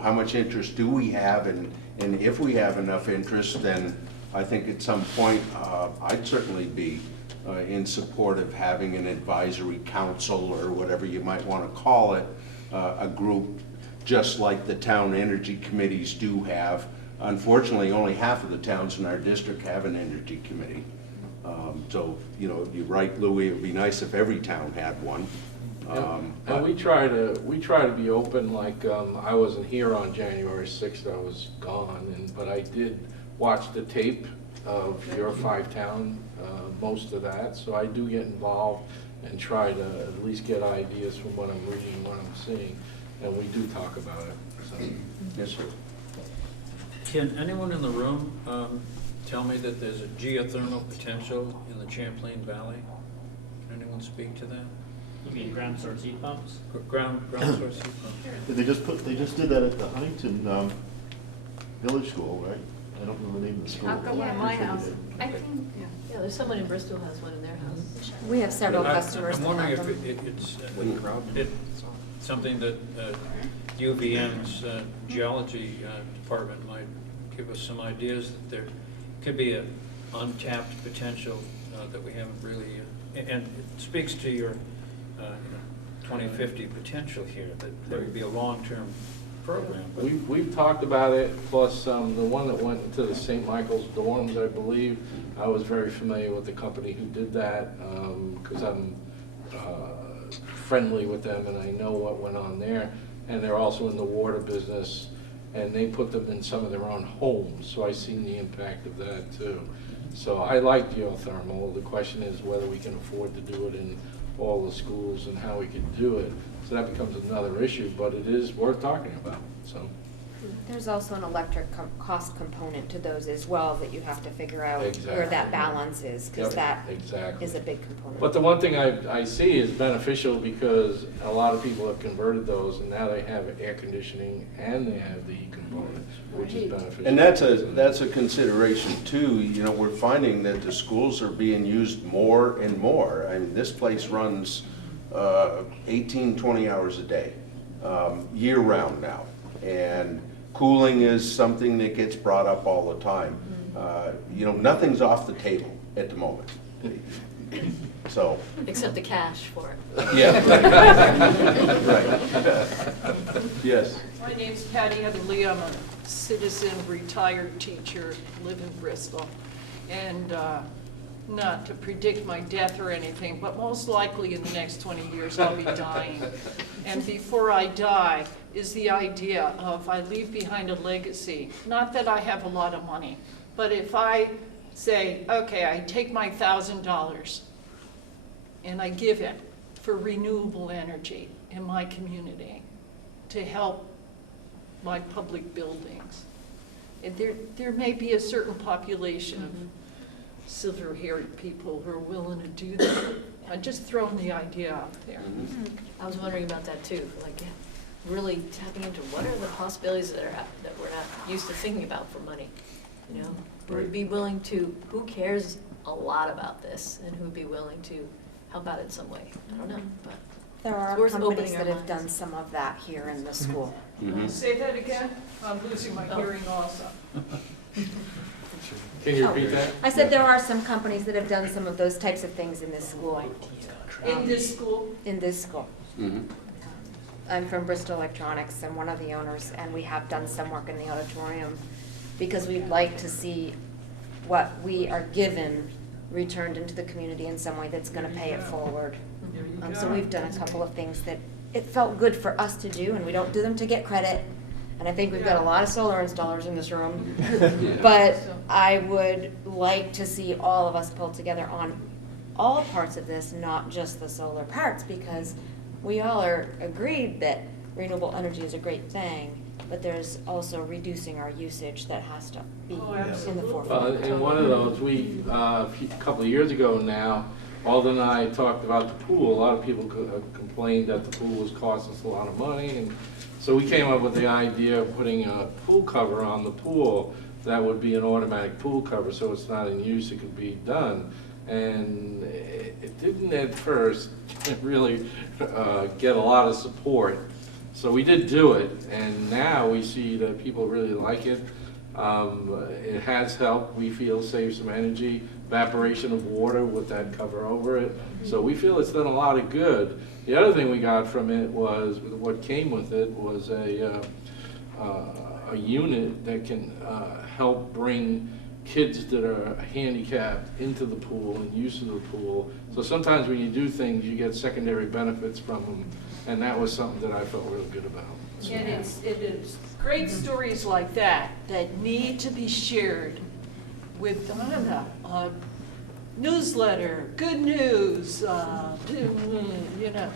how much interest do we have? And if we have enough interest, then I think at some point, I'd certainly be in support of having an advisory council or whatever you might want to call it, a group just like the town energy committees do have. Unfortunately, only half of the towns in our district have an energy committee. So, you're right, Louis, it would be nice if every town had one. And we try to be open, like, I wasn't here on January 6th, I was gone, but I did watch the tape of your 5-town, most of that, so I do get involved and try to at least get ideas from what I'm reading, what I'm seeing, and we do talk about it, so. Yes, sir. Can anyone in the room tell me that there's a geothermal potential in the Champlain Valley? Can anyone speak to that? You mean ground source heat pumps? Ground source heat pumps. They just did that at the Huntington Village School, right? I don't know the name of the school. I've got one in my house. I think, yeah, there's someone in Bristol who has one in their house. We have several I- customers I'm that wondering have if them. it's something that UVM's geology department might give us some ideas that there could be an untapped potential that we haven't really, and it speaks to your 2050 potential here, that there would be a long-term program. but- We've talked about it, plus the one that went into the St. Michael's dorms, I believe. I was very familiar with the company who did that, because I'm friendly with them and I know what went on there. And they're also in the water business, and they put them in some of their own homes, so I've seen the impact of that too. So I like geothermal. The question is whether we can afford to do it in all the schools and how we can do it. So that becomes another issue, but it is worth talking about, so. There's also an electric cost component to those as well that you have to figure out where Exactly. that balance is, because Yep, that exactly. is a big component. But the one thing I see is beneficial because a lot of people have converted those and now they have air conditioning and they have the heat component, which is beneficial. And that's a consideration too. We're finding that the schools are being used more and more. I mean, this place runs 18, 20 hours a day, year-round now. And cooling is something that gets brought up all the time. Nothing's off the table at the moment. So. Except the cash for it. Yeah. Right. Yes. My name's Patty Heatherly. I'm a citizen retired teacher, live in Bristol. And not to predict my death or anything, but most likely in the next 20 years I'll be dying. And before I die is the idea of I leave behind a legacy. Not that I have a lot of money, but if I say, okay, I take my $1,000 and I give it for renewable energy in my community to help my public buildings. And there may be a certain population of silver-haired people who are willing to do that. I'm just throwing the idea out there. I was wondering about that too, like really tapping into what are the possibilities that we're not used to thinking about for money, Who would be willing to, who cares a lot about this and who would be willing to help out in some way? I don't know, but. There are worth companies opening our that have minds. done some of that here in the school. Say that again? I'm losing my hearing also. Can you repeat that? I said there are some companies that have done some of those types of things in this school. In this school? In this school. I'm from Bristol Electronics, I'm one of the owners, and we have done some work in the auditorium because we'd like to see what we are given returned into the community in some way that's going to pay it forward. So we've done a couple of things that it felt good for us to do, and we don't do them to get credit. And I think we've got a lot of solar installers in this room. But I would like to see all of us pull together on all parts of this, not just the solar parts, because we all are agreed that renewable energy is a great thing, but there's also reducing our usage that has to be in the forefront. In one of those, a couple of years ago now, Alden and I talked about the pool. A lot of people complained that the pool was costing us a lot of money, and so we came up with the idea of putting a pool cover on the pool that would be an automatic pool cover, so it's not in use, it could be done. And it didn't at first really get a lot of support. So we did do it, and now we see that people really like it. It has helped, we feel, save some energy, evaporation of water with that cover over it. So we feel it's done a lot of good. The other thing we got from it was, what came with it was a unit that can help bring kids that are handicapped into the pool and use of the pool. So sometimes when you do things, you get secondary benefits from them, and that was something that I felt really good about. So. And it is great stories like that that need to be shared with Donna on newsletter, good news, you know,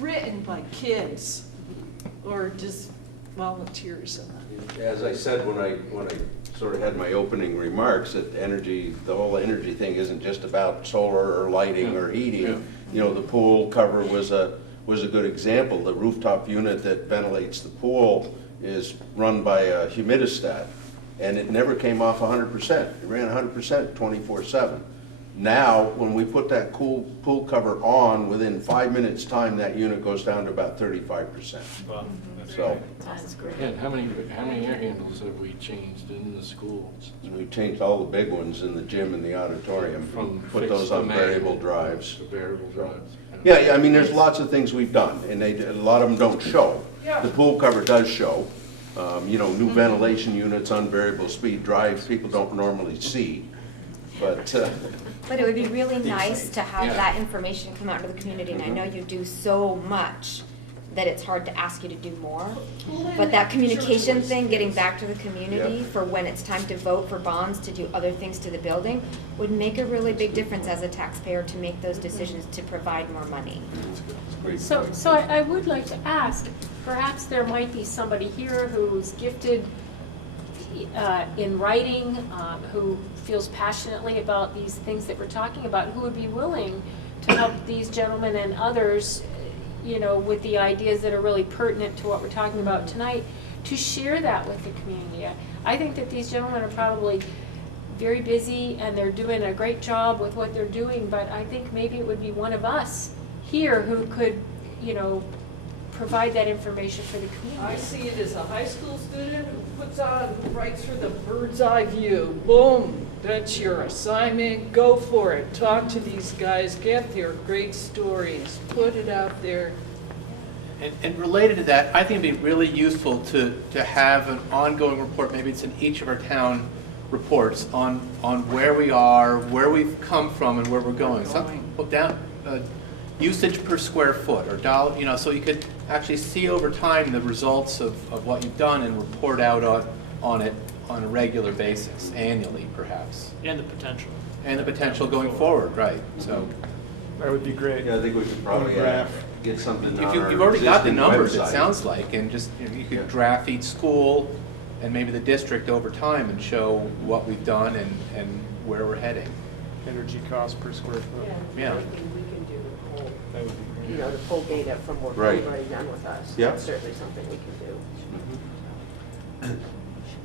written by kids or just volunteers. As I said when I sort of had my opening remarks, that the whole energy thing isn't just about solar or lighting or heating. Yeah. You know, the pool cover was a good example. The rooftop unit that ventilates the pool is run by a humidistat, and it never came off 100%. It ran 100% 24/7. Now, when we put that pool cover on, within 5 minutes time, that unit goes down to about 35%. Wow. So. That's great. And how many air handles have we changed in the schools? We've changed all the big ones in the gym and the auditorium. From Put fixed those to on manual variable drives. to variable drives. Yeah, I mean, there's lots of things we've done, and a lot of them don't show. Yeah. The pool cover does show. You know, new ventilation units on variable speed drives, people don't normally see. But But it would be really nice to have Yeah. that information come out to the community, and I know you do so much that it's hard to ask you to do more. But that communication thing, getting back to the community Yeah. for when it's time to vote for bonds to do other things to the building, would make a really big difference as a taxpayer to make those decisions to provide more money. So I would like to ask, perhaps there might be somebody here who's gifted in writing, who feels passionately about these things that we're talking about, who would be willing to help these gentlemen and others, you know, with the ideas that are really pertinent to what we're talking about tonight, to share that with the community. I think that these gentlemen are probably very busy and they're doing a great job with what they're doing, but I think maybe it would be one of us here who could, you know, provide that information for the community. I see it as a high school student who writes for the bird's eye view. Boom, that's your assignment, go for it. Talk to these guys, get their great stories, put it out there. And related to that, I think it'd be really useful to have an ongoing report, maybe it's in each of our town reports, on where we are, where we've come from, and where we're going. Something down, usage per square foot, or dollar, you know, so you could actually see over time the results of what you've done and report out on it on a regular basis, annually perhaps. And the potential. And the potential going forward, right, so. That would be great. Yeah, I think we could probably get something on our You've already got the existing numbers, it website. sounds like, and just, you could graph each school and maybe the district over time and show what we've done and where we're heading. Energy cost per square foot. Yeah. Anything we can do to pull, That would be great. you know, to pull data from what Right. you've already done with us. Yeah. That's certainly something we can do.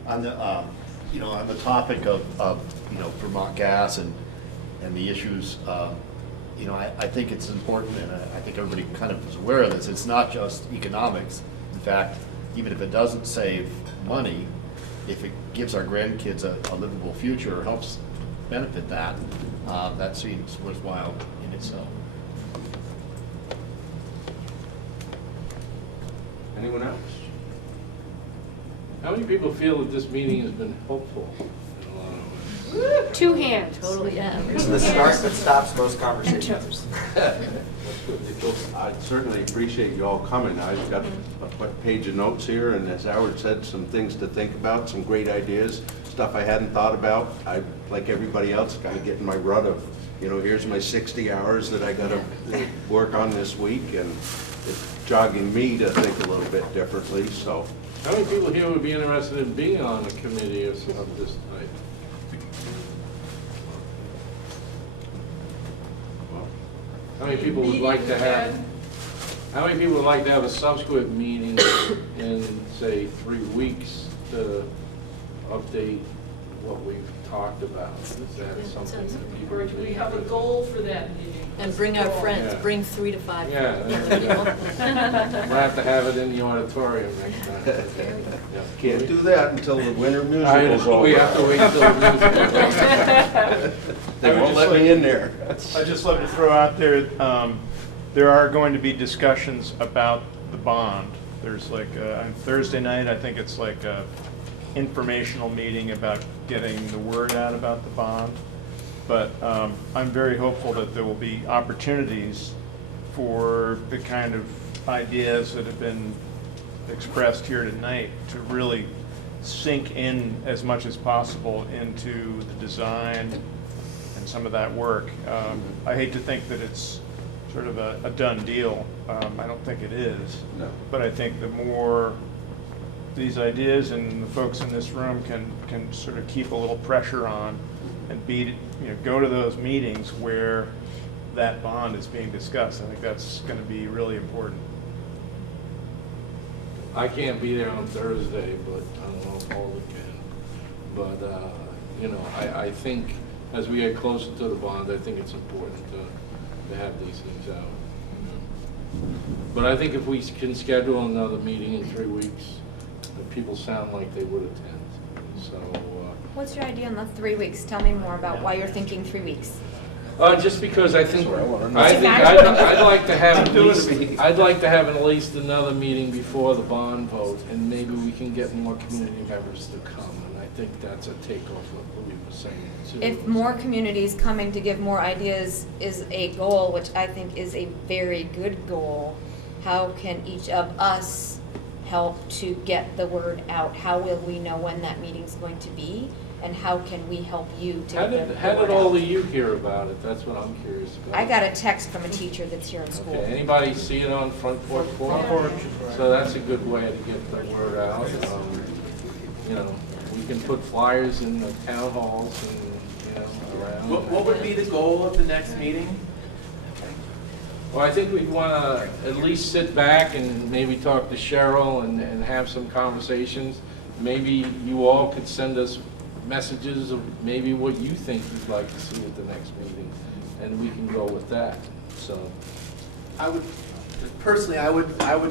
On the, you know, on the topic of you know, Vermont gas and the issues, you know, I think it's important, and I think everybody kind of is aware of this, it's not just economics. In fact, even if it doesn't save money, if it gives our grandkids a livable future or helps benefit that, that seems worthwhile in itself. Anyone else? How many people feel that this meeting has been helpful in a lot of ways? Two hands. Totally, yeah. It's the start that stops most conversations. I certainly appreciate you all coming. I've got a page of notes here, and as Howard said, some things to think about, some great ideas, stuff I hadn't thought about. I, like everybody else, kind of getting my rut of, you know, here's my 60 hours that I got to work on this week, and it's jogging me to think a little bit differently, so. How many people here would be interested in being on a committee of this type? How many people would like to have, how many people would like to have a subsequent meeting in, say, 3 weeks to update what we've talked about? Is that something that people Or would do be we have a interested in? goal for that meeting? And bring our friends, Yeah. bring 3 to 5. Yeah, we'll have to have it in the auditorium next time. Yeah. Can't do that until the winter I musical's know, over. we have to wait till the music. They won't let me in there. I'd just love to throw out there, there are going to be discussions about the bond. There's like, on Thursday night, I think it's like a informational meeting about getting the word out about the bond. But I'm very hopeful that there will be opportunities for the kind of ideas that have been expressed here tonight to really sink in as much as possible into the design and some of that work. I hate to think that it's sort of a done deal. I don't think it is. No. But I think the more these ideas and the folks in this room can sort of keep a little pressure on and go to those meetings where that bond is being discussed. I think that's going to be really important. I can't be there on Thursday, but I don't know if Alden can. But, you know, I think as we get closer to the bond, I think it's important to have these things out. You know. But I think if we can schedule another meeting in 3 weeks, people sound like they would attend. So. What's your idea on the 3 weeks? Tell me more about why you're thinking 3 weeks. Just because I think I'd like to have at least another meeting before the bond vote, and maybe we can get more community members to come. And I think that's a takeoff of what we were saying too. If more communities coming to give more ideas is a goal, which I think is a very good goal, how can each of us help to get the word out? How will we know when that meeting's going to be? And how can we help you to How get the did word all out? of you hear about it? That's what I'm curious about. I got a text from a teacher that's here in school. Okay, anybody see it on Front Porch Forum? So that's a good way to get the word out. You know, we can put flyers in the town halls and, you know, around. What would be the goal of the next meeting? Well, I think we'd want to at least sit back and maybe talk to Cheryl and have some conversations. Maybe you all could send us messages of maybe what you think you'd like to see at the next meeting, and we can go with that. So, I would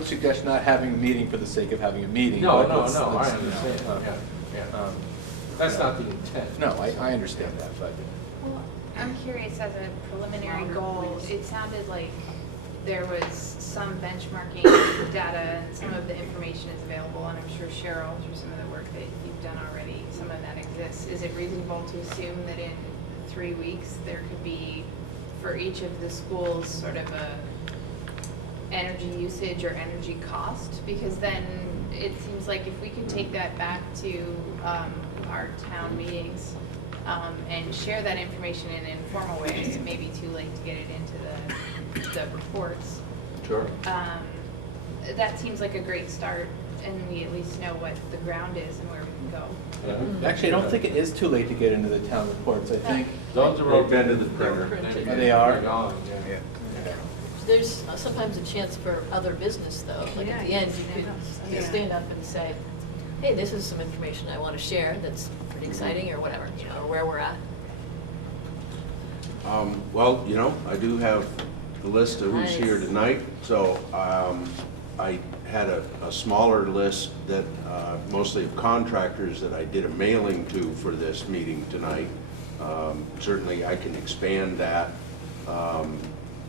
suggest not having a meeting for the sake of having a meeting. no, but I let's, understand. you know, Yeah. That's not the intent. No, I understand that, but. Well, I'm curious, as a preliminary goal, it sounded like there was some benchmarking data and some of the information is available, and I'm sure Cheryl, through some of the work that you've done already, some of that exists. Is it reasonable to assume that in 3 weeks, there could be, for each of the schools, sort of a energy usage or energy cost? Because then it seems like if we could take that back to our town meetings and share that information in informal ways, it may be too late to get it into the reports. Sure. That seems like a great start, and we at least know what the ground is and where we can go. Actually, I don't think it is too late to get into the town reports. I think Those are all They've been to the printer. Oh, they are? Gone, yeah. There's sometimes a chance for other business, though. Like at the end, you could stand up and say, hey, this is some information I want to share that's pretty exciting or whatever, you know, or where we're at. Well, you know, I do have the list of who's here Nice. tonight, so I had a smaller list that mostly of contractors that I did a mailing to for this meeting tonight. Certainly I can expand that.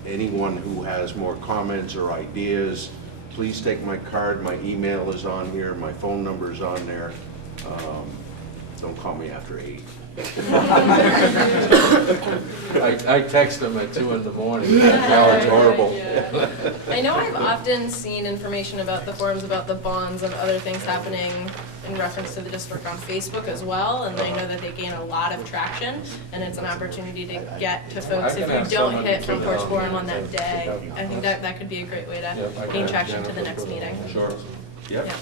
Anyone who has more comments or ideas, please take my card. My email is on here, my phone number is on there. Don't call me after 8. I text them at 2 in the morning. Now it's horrible. Yeah. I know I've often seen information about the forums, about the bonds and other things happening in reference to the district on Facebook as well, and I know that they gain a lot of traction, and it's an opportunity to get to folks if you don't hit Front Porch Forum on that day. I think that could be a great way to gain traction to the next meeting. Sure. Yep. Yeah.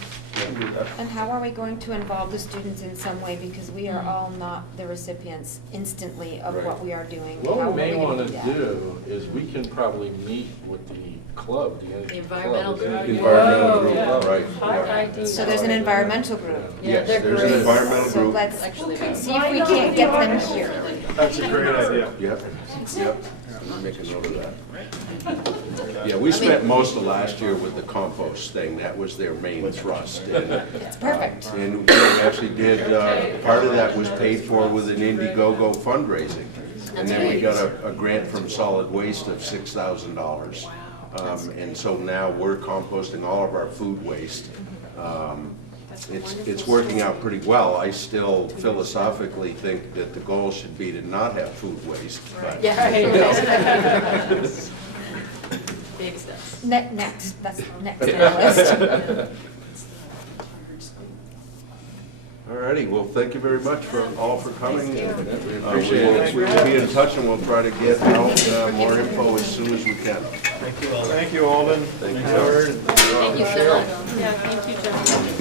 And how are we going to involve the students in some way, because we are all not the recipients instantly of Right. what we are doing? What How we are may gonna want to that? do is we can probably meet with the club, the energy environmental club. group. Environmental group, Yeah. right. Hot idea. So there's an environmental group. Yes, they're there's an great. environmental So group. let's Actually, see if we can't get them here. That's a great idea. Yep, yep. Make a note of that. Yeah, we spent most of last year with the compost thing. That was their main thrust. And, It's perfect. and we actually did, part of that was paid for with an Indiegogo fundraising. And then we got a grant from Solid Waste of $6,000. And so now we're composting all of our food waste. It's working out pretty well. I still philosophically think that the goal should be to not have food waste. But, Yeah. you know. Big steps. Next, that's next on the list. All righty, well, thank you very much for all for coming. Thank We appreciate it. will be in touch and we'll try to get out more info as soon as we can. Thank you all. Thank you, Alden. Thank you. Howard. Thank you so much. Yeah, thank you, Joe.